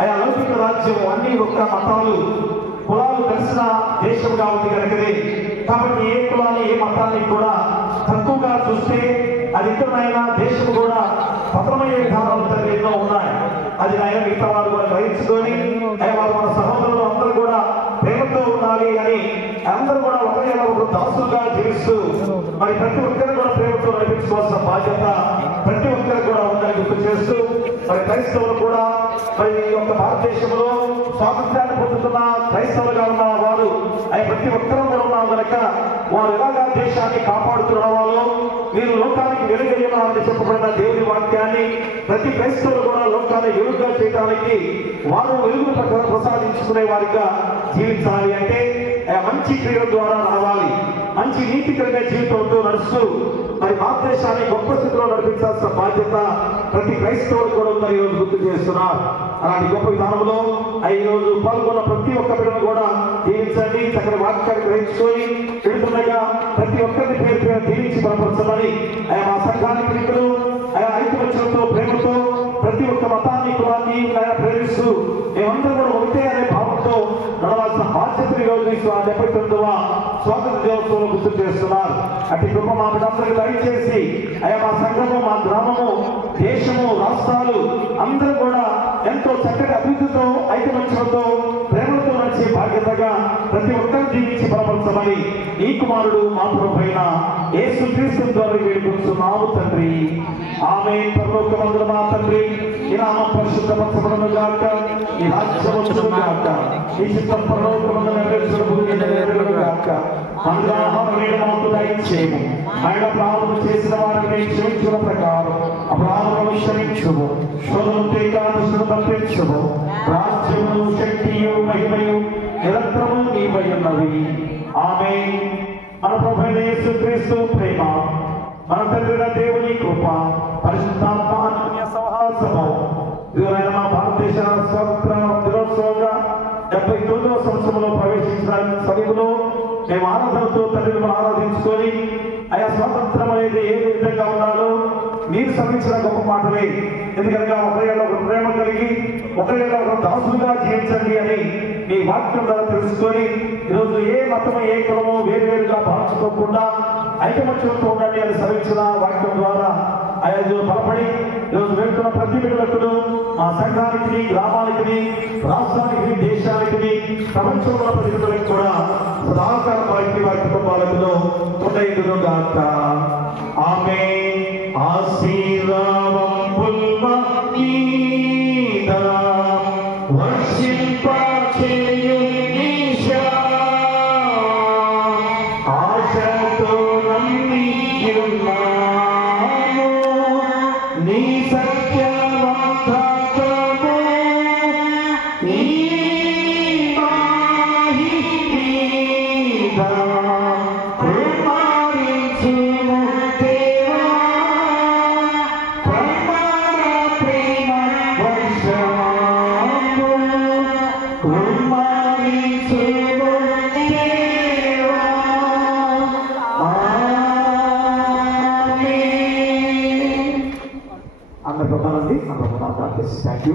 ఆయా లౌకిక రాజ్యం అన్ని ఒక్క మతాలు కులాలు కలిసిన దేశంగా ఉంది కనుకనే. కాబట్టి ఏ కులాన్ని ఏ మతాన్ని కూడా తక్కువగా చూస్తే అది ఇతరులైనా దేశం కూడా పతనమయ్యే విధానాలు ఎన్నో ఉన్నాయి. అది ఆయన మిగతా వారు కూడా గ్రహించుకొని వారు మన సహోదరులు అందరూ కూడా ప్రేమతో ఉండాలి అని అందరూ కూడా ఒకరు దాసులుగా జీవిస్తూ మరి ప్రతి ఒక్కరు కూడా ప్రేమతో నడిపించుకోవాల్సిన బాధ్యత ప్రతి ఒక్కరు కూడా ఉందని గుర్తు చేస్తూ మరి క్రైస్తవులు కూడా మరి ఈ యొక్క భారతదేశంలో స్వాతంత్ర్యాన్ని పొందుతున్న క్రైస్తవులుగా ఉన్న వారు ప్రతి ఒక్కరూ కూడా ఉన్నారు కనుక వారు ఎలాగా దేశాన్ని కాపాడుతున్న వాళ్ళు మీరు లోకానికి వెలుగయ్యాలని చెప్పబడిన దేవుని వాక్యాన్ని ప్రతి క్రైస్తవులు కూడా లోకాన్ని వెలుగుగా చేయడానికి వారు వెలుగును ప్రసాదించుకునే వారిగా జీవించాలి. అంటే మంచి క్రియల ద్వారా నడవాలి, మంచి నీతికరమైన జీవితంతో నడుస్తూ మరి భారతదేశాన్ని గొప్ప స్థితిలో నడిపించాల్సిన బాధ్యత ప్రతి క్రైస్తవులు కూడా ఉందని ఈరోజు గుర్తు చేస్తున్నారు. అలాంటి గొప్ప విధానంలో ఈరోజు పాల్గొన్న ప్రతి ఒక్క బిడ్డను కూడా దీవించండి, చక్కని వాక్యాన్ని గ్రహించుకొని వెళుతుండగా ప్రతి ఒక్కరిని పేరు పేరు దీవించి బలపరచమని మా సంఘానికి మిత్రులు ఐక్యమత్యంతో ప్రేమతో ప్రతి ఒక్క మతాన్ని కులాన్ని ప్రేమిస్తూ మేమందరూ కూడా ఒకటే అనే భావంతో నడవాల్సిన బాధ్యతను ఈరోజు 79వ స్వాతంత్ర దినోత్సవంలో గుర్తు చేస్తున్నారు. అటు కృప మా బిడ్డలందరికీ దయచేసి మా సంఘము, మా గ్రామము, దేశము, రాష్ట్రాలు అందరూ కూడా ఎంతో చక్కటి అభివృద్ధితో ఐకమత్యంతో ప్రేమతో నడిచే బాధ్యతగా ప్రతి ఒక్కరిని జీవించి బలపరచమని ఈ కుమారుడు మా ప్రభువైన యేసుక్రీస్తు ద్వారా వేడుకొంచున్నాము తండ్రి. ఆమేన్. పరలోకమందున మా తండ్రి, ఈ నామం పరిశుద్ధపరచబడును గాక, ఈ రాజ్యం వచ్చును గాక, ఈ చిత్తం పరలోకమందున నెరవేర్చబడును గాక. మన ఆహారం మాకు దయచేయము, ఆయన ప్రార్థన చేసిన వారిని క్షమించిన ప్రకారం అపరాధములను క్షమించుము, శోధనతో ఏకాదశులను తప్పించుము. రాజ్యము, శక్తియు, మహిమయు నిరంతరము నీవై ఉన్నవి. ఆమేన్. మన ప్రభువైన యేసుక్రీస్తు ప్రేమ, మన తండ్రి దేవుని కృప, పరిశుద్ధాత్మ అన్యోన్య సహవాసము ఇదిగోనైనా మా భారతదేశ స్వాతంత్ర దినోత్సవంగా 79వ సంవత్సరంలో ప్రవేశించిన సమయంలో మేము ఆరాధనతో తండ్రిని ఆరాధించుకొని ఆయా స్వాతంత్రం అనేది ఏ విధంగా ఉండాలో మీరు శ్రమించిన గొప్ప మాటలే. ఎందుకనగా ఒకరిలో ప్రేమ కలిగి ఒకరిలో దాసులుగా జీవించండి అని మీ వాక్యం ద్వారా తెలుసుకొని ఈరోజు ఏ మతము ఏ కులము వేరువేరుగా భావించుకోకుండా ఐకమత్యంతో ఉండండి అని శ్రమించిన వాక్యం ద్వారా ఆయా బలపడి ఈరోజు వెళ్తున్న ప్రతి బిడ్డలకు మా సంఘానికి, గ్రామానికి, రాష్ట్రానికి, దేశానికి, ప్రపంచంలో ప్రతి బిడ్డలకు కూడా సదాకాలం వారి కుటుంబాలకు తొండైదును గాక. ఆమేన్. ఆశీర్వాదం పుల్వ మీద వర్షింప చేయు ఈశా, ఆశతో నమ్మి ఉన్నాను నీ సత్యవాక్యము, నీ మాహి మీద కుమారించుము దేవా, ప్రమాణ ప్రేమ వర్షము కుమారించుము దేవా. ఆమేన్. అందరికీ వందనాలండి. అందరికీ థ్యాంక్ యూ.